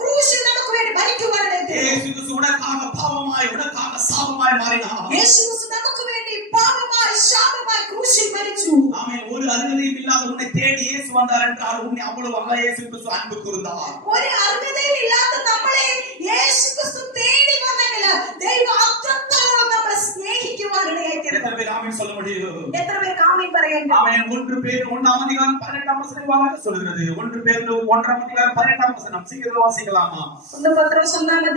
ക്രൂശിൽ നമുക്ക് വേണ്ടി മരിക്കുവാനിടയായി. இயேசு கிறிஸ்து உனக்காக பாவமாய் உனக்காக சாபமாய் மாறினார். യേശുക്രിസ്തു നമുക്ക് വേണ്ടി പാപമായി ശാപമായി ക്രൂശിൽ മരിച്ചു. ஆமென். ஒரு அருகதையும் இல்லாத உன்னை தேடி இயேசு வந்தார் என்றால் உன்னை அவ்வளவு இயேசு கிறிஸ்து அன்பு கூர்ந்தார். ഒരു അർഹതയും ഇല്ലാത്ത നമ്മളെ യേശുക്രിസ്തു തേടി വന്നെങ്കിൽ ദൈവം അത്രത്തോളം നമ്മളെ സ്നേഹിക്കുവാനിടയായി. எத்தனை பேர் ஆமென் சொல்ல முடியும்? എത്ര പേർക്ക് ആമേൻ പറയണ്ട? ஆமென். 1 பேதுரு 1:18 சொல்கிறது. 1 பேதுரு 1:18 சீக்கிரம் வாசிக்கலாமா? 1 പത്രോസ് 1:18.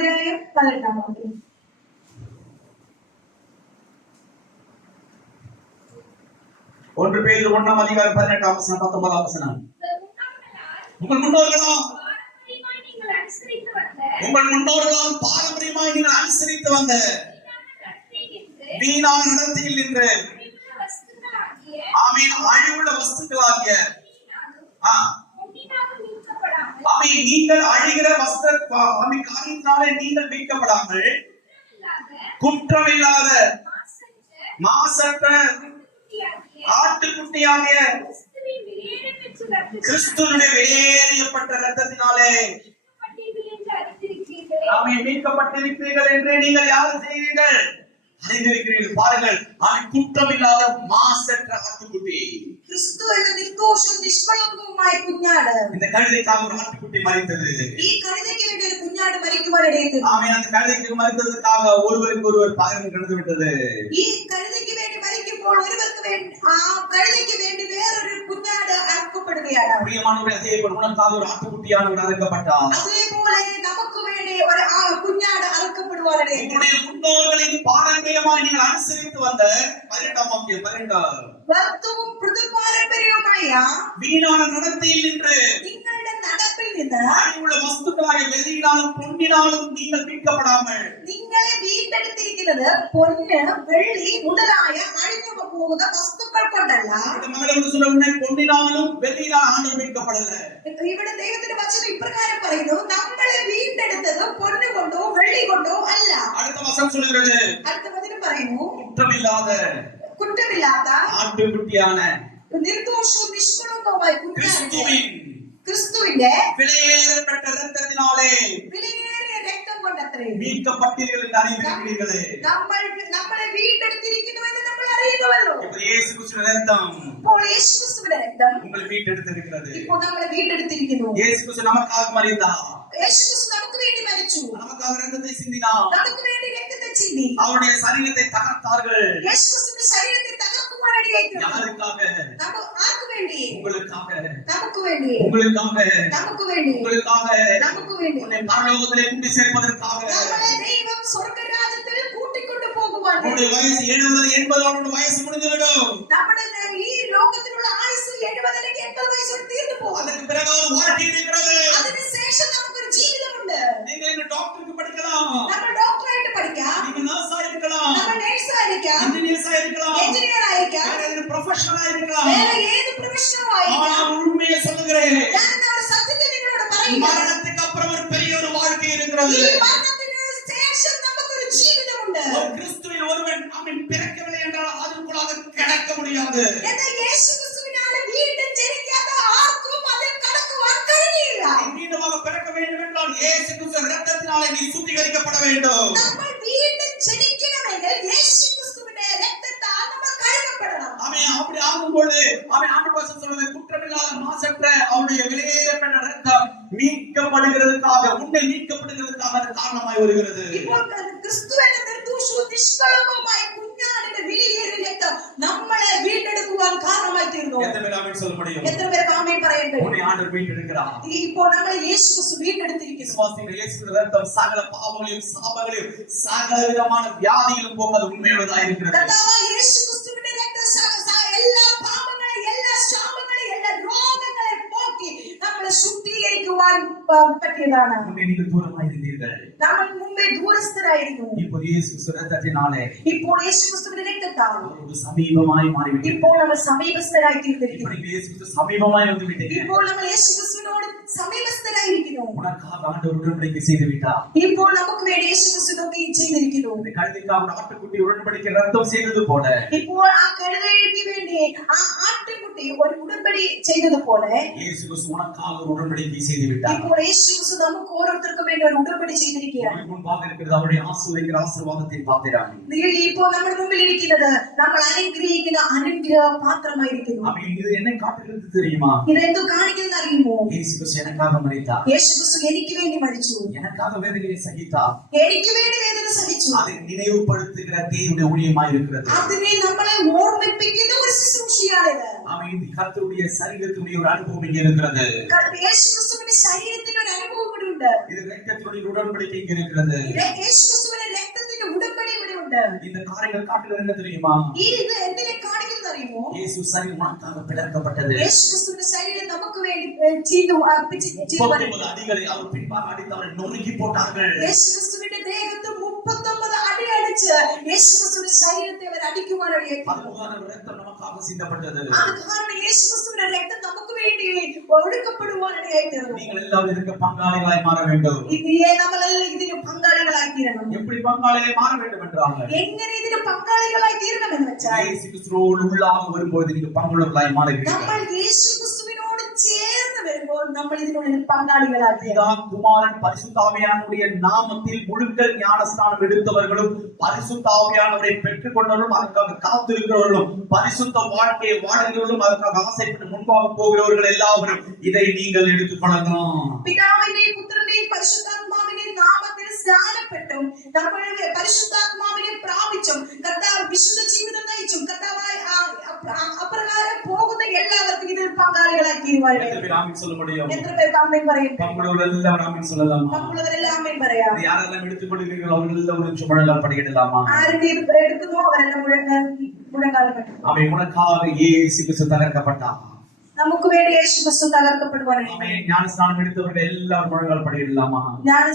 1 பேதுரு 1:18 19. உங்கள் முன்னோர்களால் பாரம்பரியமாய் நீங்கள் அனுசரித்து வந்த வீணான நடத்தையில் நின்று ஆமென் அழிவுள்ள வஸ்துக்களாகிய ஆமென் நீங்கள் அழிகிற காரியத்தினாலே நீங்கள் மீட்கப்படாமல் குற்றமில்லாத மாசற்ற ஆட்டுக்குட்டியாகிய கிறிஸ்துவினுடைய வெளியேறியப்பட்ட இரத்தத்தினாலே ஆமென் மீட்கப்பட்டிருக்கிறீர்கள் என்று நீங்கள் யாரும் செய்கிறீர்கள்? அறிந்திருக்கிறீர்கள். பாருங்கள், அவன் குற்றமில்லாத மாசற்ற ஆட்டுக்குட்டி. ക്രിസ്തു എന്ന നിർദോഷവും നിഷ്കളങ്കവുമായ കുഞ്ഞാട്. இந்த கழுதைக்காக ஒரு ஆட்டுக்குட்டி மரித்தது. ഈ കഴുതയ്ക്ക് വേണ്ടി ഒരു കുഞ്ഞാട് മരിക്കുവാനിടയായി. ஆமென். அந்த கழுதைக்கு மரித்ததற்காக ஒருவருக்கு ஒருவர் பகரம் கிடந்து விட்டது. ഈ കഴുതയ്ക്ക് വേണ്ടി മരിക്കുമ്പോൾ ഒരുവർക്ക് വേണ്ടി ആ കഴുതയ്ക്ക് വേണ്ടി വേറൊരു കുഞ്ഞാട് അറുക്കപ്പെടുകയാണ്. பிரியமானவரே, அதேபோல் உனக்காக ஒரு ஆட்டுக்குட்டியானவர் அறுக்கப்பட்டார். അതേപോലെ നമുക്ക് വേണ്ടി ഒരു കുഞ്ഞാട് അറുക്കപ്പെടുവാനിടയായി. உங்களுடைய முன்னோர்களின் பாரம்பரியமாய் நீங்கள் அனுசரித்து வந்த 18 വർത്തവും പാരമ്പര്യവുമായ வீணான நடத்தையில் நின்று നിങ്ങളുടെ നടപ്പിൽ നിന്ന് அழிவுள்ள വസ്തുക്കളായ വെള്ളിയിனாலும் பொன்னினாலும் நீங்கள் மீட்கப்படாமல் നിങ്ങളെ വീണ്ടെടുത്തിരിക്കുന്നത് പൊന്ന്, വെള്ളി മുതലായ അഴിഞ്ഞു പോകുന്ന വസ്തുക്കൾ കൊണ്ടല്ല. இந்த மகளோடு சொல்ல உன்னை பொன்னினாலும் வெள்ளியினால் ஆண்டவர் மீட்கப்படல. ഇവിടെ ദൈവത്തിന്റെ വചനം ഇപ്രകാരം പറയുന്നു, നമ്മളെ വീണ്ടെടുത്തത് പൊന്ന് കൊണ്ടോ വെള്ളി കൊണ്ടോ അല്ല. அடுத்த வசனம் சொல்கிறது, അടുത്ത വചനം പറയുന്നു, குற்றமில்லாத കുറ്റമില്ലാത്ത ஆட்டுக்குட்டியான നിർദോഷവും നിഷ്കളങ്കവുമായ കുഞ്ഞാടിനെ, ക്രിസ്തുവിന്റെ விலையேறப்பட்ட இரத்தத்தினாலே വിലയേറിയ രക്തം കൊണ്ടത്രേ மீட்கப்பட்டீர்கள் என்று அறிந்திருக்கிறீர்களே. നമ്മളെ വീണ്ടെടുത്തിരിക്കുന്നു എന്ന് നമ്മൾ അറിയുന്നുവല്ലോ. இப்ப இயேசு கிறிஸ்துவின் இரத்தம் ഇപ്പോൾ യേശുക്രിസ്തുവിന്റെ രക്തം உங்களை மீட்டெடுத்திருக்கிறது. ഇപ്പോൾ നമ്മളെ വീണ്ടെടുത്തിരിക്കുന്നു. இயேசு கிறிஸ்து நமக்காக மரித்தார். യേശുക്രിസ്തു നമുക്ക് വേണ്ടി മരിച്ചു, நமக்காக இரத்தத்தை சிந்தினார். നമുക്ക് വേണ്ടി രക്തത്തെ ചിന്തി. அவருடைய சரீரத்தை தகர்த்தார்கள். യേശുക്രിസ്തുവിന്റെ ശരീരത്തെ തകർക്കുവാനിടയായി. யாருக்காக? ആർക്ക് വേണ്ടി? உங்களுக்காக. നമുക്ക് വേണ്ടി. உங்களுக்காக. നമുക്ക് വേണ്ടി. உங்களுக்காக. നമുക്ക് വേണ്ടി. உன்னை பரலோகத்திலே கூட்டி சேர்ப்பதற்காக. നമ്മളെ ദൈവം സ്വർഗ്ഗരാജ്യത്തിൽ കൂട്ടിക്കൊണ്ടു പോകുവാൻ. உன்னுடைய வயசு 70 80 வயசு முடிந்துவிடும். നമ്മുടെ ഈ ലോകത്തിലുള്ള ആയുസ് 70 അല്ലെങ്കിൽ 80 വയസ്സോടെ തീർന്നു പോകും. அதற்கு பிறகு ஒரு வாழ்க்கை இருக்கிறது. അതിനുശേഷം നമുക്കൊരു ജീവിതമുണ്ട്. நீங்கள் இந்த டாக்டருக்கு படிக்கலாம். നമ്മൾ ഡോക്ടറായിട്ട് പഠിക്കാം. ആയിരിക്കാം, എഞ്ചിനീയേഴ്സ് ആയിരിക്കാം, എഞ്ചിനീയർ ആയിരിക്കാം, വേറെ ഏതൊരു പ്രൊഫഷണൽ ആയിരിക്കാം. വേറെ ഏത് പ്രൊഫഷണലും ആയിരിക്കാം. ஆனால் உண்மையை சொல்லுகிறேன், ഞാൻ ഇന്ന് ഒരു സത്യത്തെ നിങ്ങളോട് പറയുന്നു. மரணத்துக்கு அப்புறம் ஒரு பெரிய ஒரு வாழ்க்கை இருக்கிறது. ഈ മരണത്തിന് ശേഷം നമുക്കൊരു ജീവിതമുണ്ട്. ஒரு கிறிஸ்துவின் ஒருவன் அவன் பிறக்கவில்லை என்றால் அதற்குள்ளாக கிடக்க முடியாது. എന്നാൽ യേശു ക്രിസ്തുവിനാലെ വീണ്ടും ജനിക്കാത്ത ആർക്കും അതിൽ കടക്കുവാൻ കഴിയില്ല. நீ மீண்டுமாக பிறக்க வேண்டும் என்றால் இயேசு கிறிஸ்து இரத்தத்தினாலே நீ சுத்திகரிக்கப்பட வேண்டும். നമ്മൾ വീണ്ടും ജനിക്കണമെങ്കിൽ യേശു ക്രിസ്തുവിന്റെ രക്തത്താൽ നമ്മൾ കഴുകപ്പെടണം. அவன் அப்படி ஆகும்போது அவன் ஆண்டவர் சொல்றது குற்றமில்லாத மாசற்ற அவருடைய விலையேறப்பட்ட ரத்தம் மீட்கப்படுகிறதுக்காக, உன்னை மீட்கப்படுகிறதுக்காக அது காரணமாய் வருகிறது. ഇപ്പോൾ ക്രിസ്തു എന്ന നിർദോഷവും നിഷ്കളങ്കവുമായ കുഞ്ഞാടിന്റെ വിലയേറിയ രക്തം നമ്മളെ വീണ്ടെടുക്കുവാൻ കാരണമായി തീർന്നു. எத்தனை பேர் ஆமென் சொல்ல முடியும்? എത്ര പേർക്ക് ആമേൻ പറയാൻ കഴിയും? உன்னை ஆண்டவர் மீட்டெடுக்கிறார். ഇപ്പോൾ നമ്മളെ യേശു ക്രിസ്തു വീണ്ടെടുത്തിരിക്കുന്നു. விசுவாசிக்கிற இயேசுவின் ரத்தம் சகல பாவங்களையும் சாபங்களையும் சகல விதமான வியாதிகளும் போக்க அது உண்மையுள்ளதா இருக்கிறது. കർത്താവായ യേശു ക്രിസ്തുവിന്റെ രക്തം എല്ലാ പാപങ്ങളെ, എല്ലാ ശാപങ്ങളെ, എല്ലാ രോഗങ്ങളെ പോക്കി നമ്മളെ ശുദ്ധീകരിക്കുവാൻ പറ്റിയതാണ്. முன்னே நீங்கள் தூரமாய் இருந்தீர்கள், നമ്മൾ മുമ്പേ ദൂരസ്ഥരായിരുന്നു. இப்போது இயேசு கிறிஸ்து ரத்தத்தினாலே ഇപ്പോൾ യേശു ക്രിസ്തുവിന്റെ രക്തത്താൽ ஒரு சமீபமாய் மாறிவிட்டீர்கள். ഇപ്പോൾ നമ്മൾ സമീപസ്ഥരായി തീർന്നിരിക്കുന്നു. இப்படி இயேசு கிறிஸ்து சமீபமாய் வந்து விட்டீர்கள். ഇപ്പോൾ നമ്മൾ യേശു ക്രിസ്തുവിനോട് സമീപസ്ഥരായിരിക്കുന്നു. உனக்காக ஆண்டவர் உடன்படிக்கை செய்து விட்டார். ഇപ്പോൾ നമുക്ക് വേണ്ടി യേശു ക്രിസ്തു ഇതൊക്കെ ചെയ്തിരിക്കുന്നു. இந்த கழுதைக்காக ஒரு ஆட்டுக்குட்டி உடன்படிக்கை ரத்தம் செய்தது போல ഇപ്പോൾ ആ കഴുതയ്ക്ക് വേണ്ടി ആ ആട്ടിൻകുട്ടി ഒരു ഉടമ്പടി ചെയ്തതുപോലെ இயேசு கிறிஸ்து உனக்காக ஒரு உடன்படிக்கை செய்து விட்டார். ഇപ്പോൾ യേശു ക്രിസ്തു നമുക്ക് ഓരോരുത്തർക്കും വേണ്ടി ഒരു ഉടമ്പടി ചെയ്തിരിക്കുകയാണ്. உங்களுக்கு முன்பாக இருக்கிறது அவருடைய ஆசீர்வதிக்கிற ஆசீர்வாதத்தின் பாத்திரம். ഇപ്പോൾ നമ്മുടെ മുമ്പിൽ ഇരിക്കുന്നത് നമ്മൾ അനുഗ്രഹിക്കുന്ന അനുഗ്രഹ പാത്രമായിരിക്കുന്നു. அவன் இது என்ன காட்டுகிறது தெரியுமா? ഇതെന്തോ കാണിക്കുന്നത് അറിയുമോ? இயேசு கிறிஸ்து எனக்காக மரித்தார், യേശു ക്രിസ്തു എനിക്ക് വേണ്ടി മരിച്ചു, எனக்காக வேதனையை சகித்தார். എനിക്ക് വേണ്ടി വേദന സഹിച്ചു. அதை நினைவுபடுத்துகிற தேவனுடைய ஊழியமாய் இருக்கிறது. അതിനെ നമ്മളെ ഓർമ്മിപ്പിക്കുന്ന ഒരു ശുശ്രൂഷയാണിത്. அவன் இந்த கர்த்தருடைய சரீரத்தினுடைய ஒரு அனுபவம் இங்கே இருக்கிறது. യേശു ക്രിസ്തുവിന്റെ ശരീരത്തിൽ ഒരു അനുഭവം ഇവിടെ ഉണ്ട്. இது இரத்தத்தினுடைய உடன்படிக்கை இங்கே இருக்கிறது. യേശു ക്രിസ്തുവിന്റെ രക്തത്തിന്റെ ഉടമ്പടി ഇവിടെ ഉണ്ട്. இந்த காரியங்கள் காட்டுகிறது என்ன தெரியுமா? ഇത് എന്തിനെ കാണിക്കുന്നത് അറിയുമോ? இயேசு சரீரம் உனக்காக பிளக்கப்பட்டது. യേശു ക്രിസ്തുവിന്റെ ശരീരം നമുക്ക് വേണ്ടി ചെയ്തു 39 அடிகளை அவர் பின்பாக அடித்து அவரை நொறுக்கி போட்டார்கள். യേശു ക്രിസ്തുവിന്റെ ദേഹത്ത് 39 അടി അടിച്ച് യേശു ക്രിസ്തുവിന്റെ ശരീരത്തെ അവർ അടിക്കുവാനിടയായി. அதுதான் ரத்தம் நமக்காக சிந்தப்பட்டது. അത് കാരണം യേശു ക്രിസ്തുവിന്റെ രക്തം നമുക്ക് വേണ്ടി ഒഴുക്കപ്പെടുവാനിടയായി തീർന്നു. நீங்கள் எல்லாரும் இதுக்கு பங்காளிகளாய் மாற வேண்டும். നമ്മളെല്ലാം ഇതിന് പങ്കാളികളായി തീരണം. எப்படி பங்காளிகளை மாற வேண்டும் என்றால் എങ്ങനെ ഇതിന് പങ്കാളികളായി തീരണമെന്ന് വെച്ചാൽ இயேசு கிறிஸ்துவோடு உள்ளாக வரும்போது நீங்க பங்குள்ளவர்களாய் மாறுவீர்கள். നമ്മൾ യേശു ക്രിസ്തുവിനോട് ചേർന്ന് വരുമ്പോൾ നമ്മൾ ഇതിനുള്ളിൽ പങ്കാളികളായി തീരും. பிதா, குமாரன், பரிசுத்த ஆவியானவருடைய நாமத்தில் முழுக்க ஞானஸ்நானம் எடுத்தவர்களும் பரிசுத்த ஆவியானவரை பெற்றுக் கொண்டவர்களும் அதற்காக காத்திருக்கிறவர்களும் பரிசுத்த வாழ்க்கையை வாழ்கிறவர்களும் அதற்காக ஆசைப்பட்டு முன்பாக போகிறவர்கள் எல்லாவரும் இதை நீங்கள் எடுத்துக்கொள்ளலாம். പിതാവിന്റെയും പുത്രന്റെയും പരിശുദ്ധാത്മാവിന്റെയും നാമത്തിൽ സ്നാനപ്പെട്ടും നമ്മൾ പരിശുദ്ധാത്മാവിനെ പ്രാപിച്ചും കർത്താവ് വിശുദ്ധ ജീവിതം നയിച്ചും കർത്താവായ അപ്രകാരം പോകുന്ന എല്ലാവർക്കും ഇതിൽ പങ്കാളികളായി തീരുവാൻ எத்தனை பேர் ஆமென் சொல்ல முடியும்? എത്ര പേർക്ക് ആമേൻ പറയും? பங்குள்ளவர்கள் எல்லாரும் ஆமென் சொல்லலாமா? പങ്കുള്ളവരെല്ലാം ആമേൻ പറയാം. இது யாரெல்லாம் எடுத்துக்கொள்கிறீர்கள் அவர்கள் எல்லாம் ஒரு நிமிஷம் முழங்கால் படியிடலாமா? ആരൊക്കെ ഇത് എടുക്കുന്നോ അവരെല്ലാം മുഴങ്കാലം പറ്റും. அவன் உனக்காக இயேசு கிறிஸ்து தகர்க்கப்பட்டார். നമുക്ക് വേണ്ടി യേശു ക്രിസ്തു തകർക്കപ്പെടുവാനായി. அவன் ஞானஸ்நானம் எடுத்தவர்கள் எல்லாரும் முழங்கால் படியிடலாமா? ഞാൻ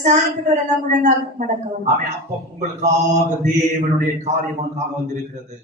സ്നാനപ്പെട്ടവരെല്ലാം മുഴങ്കാൽ മടക്കണം. அவன் அப்ப உங்களுக்காக தேவனுடைய காரியம் உனக்காக வந்திருக்கிறது.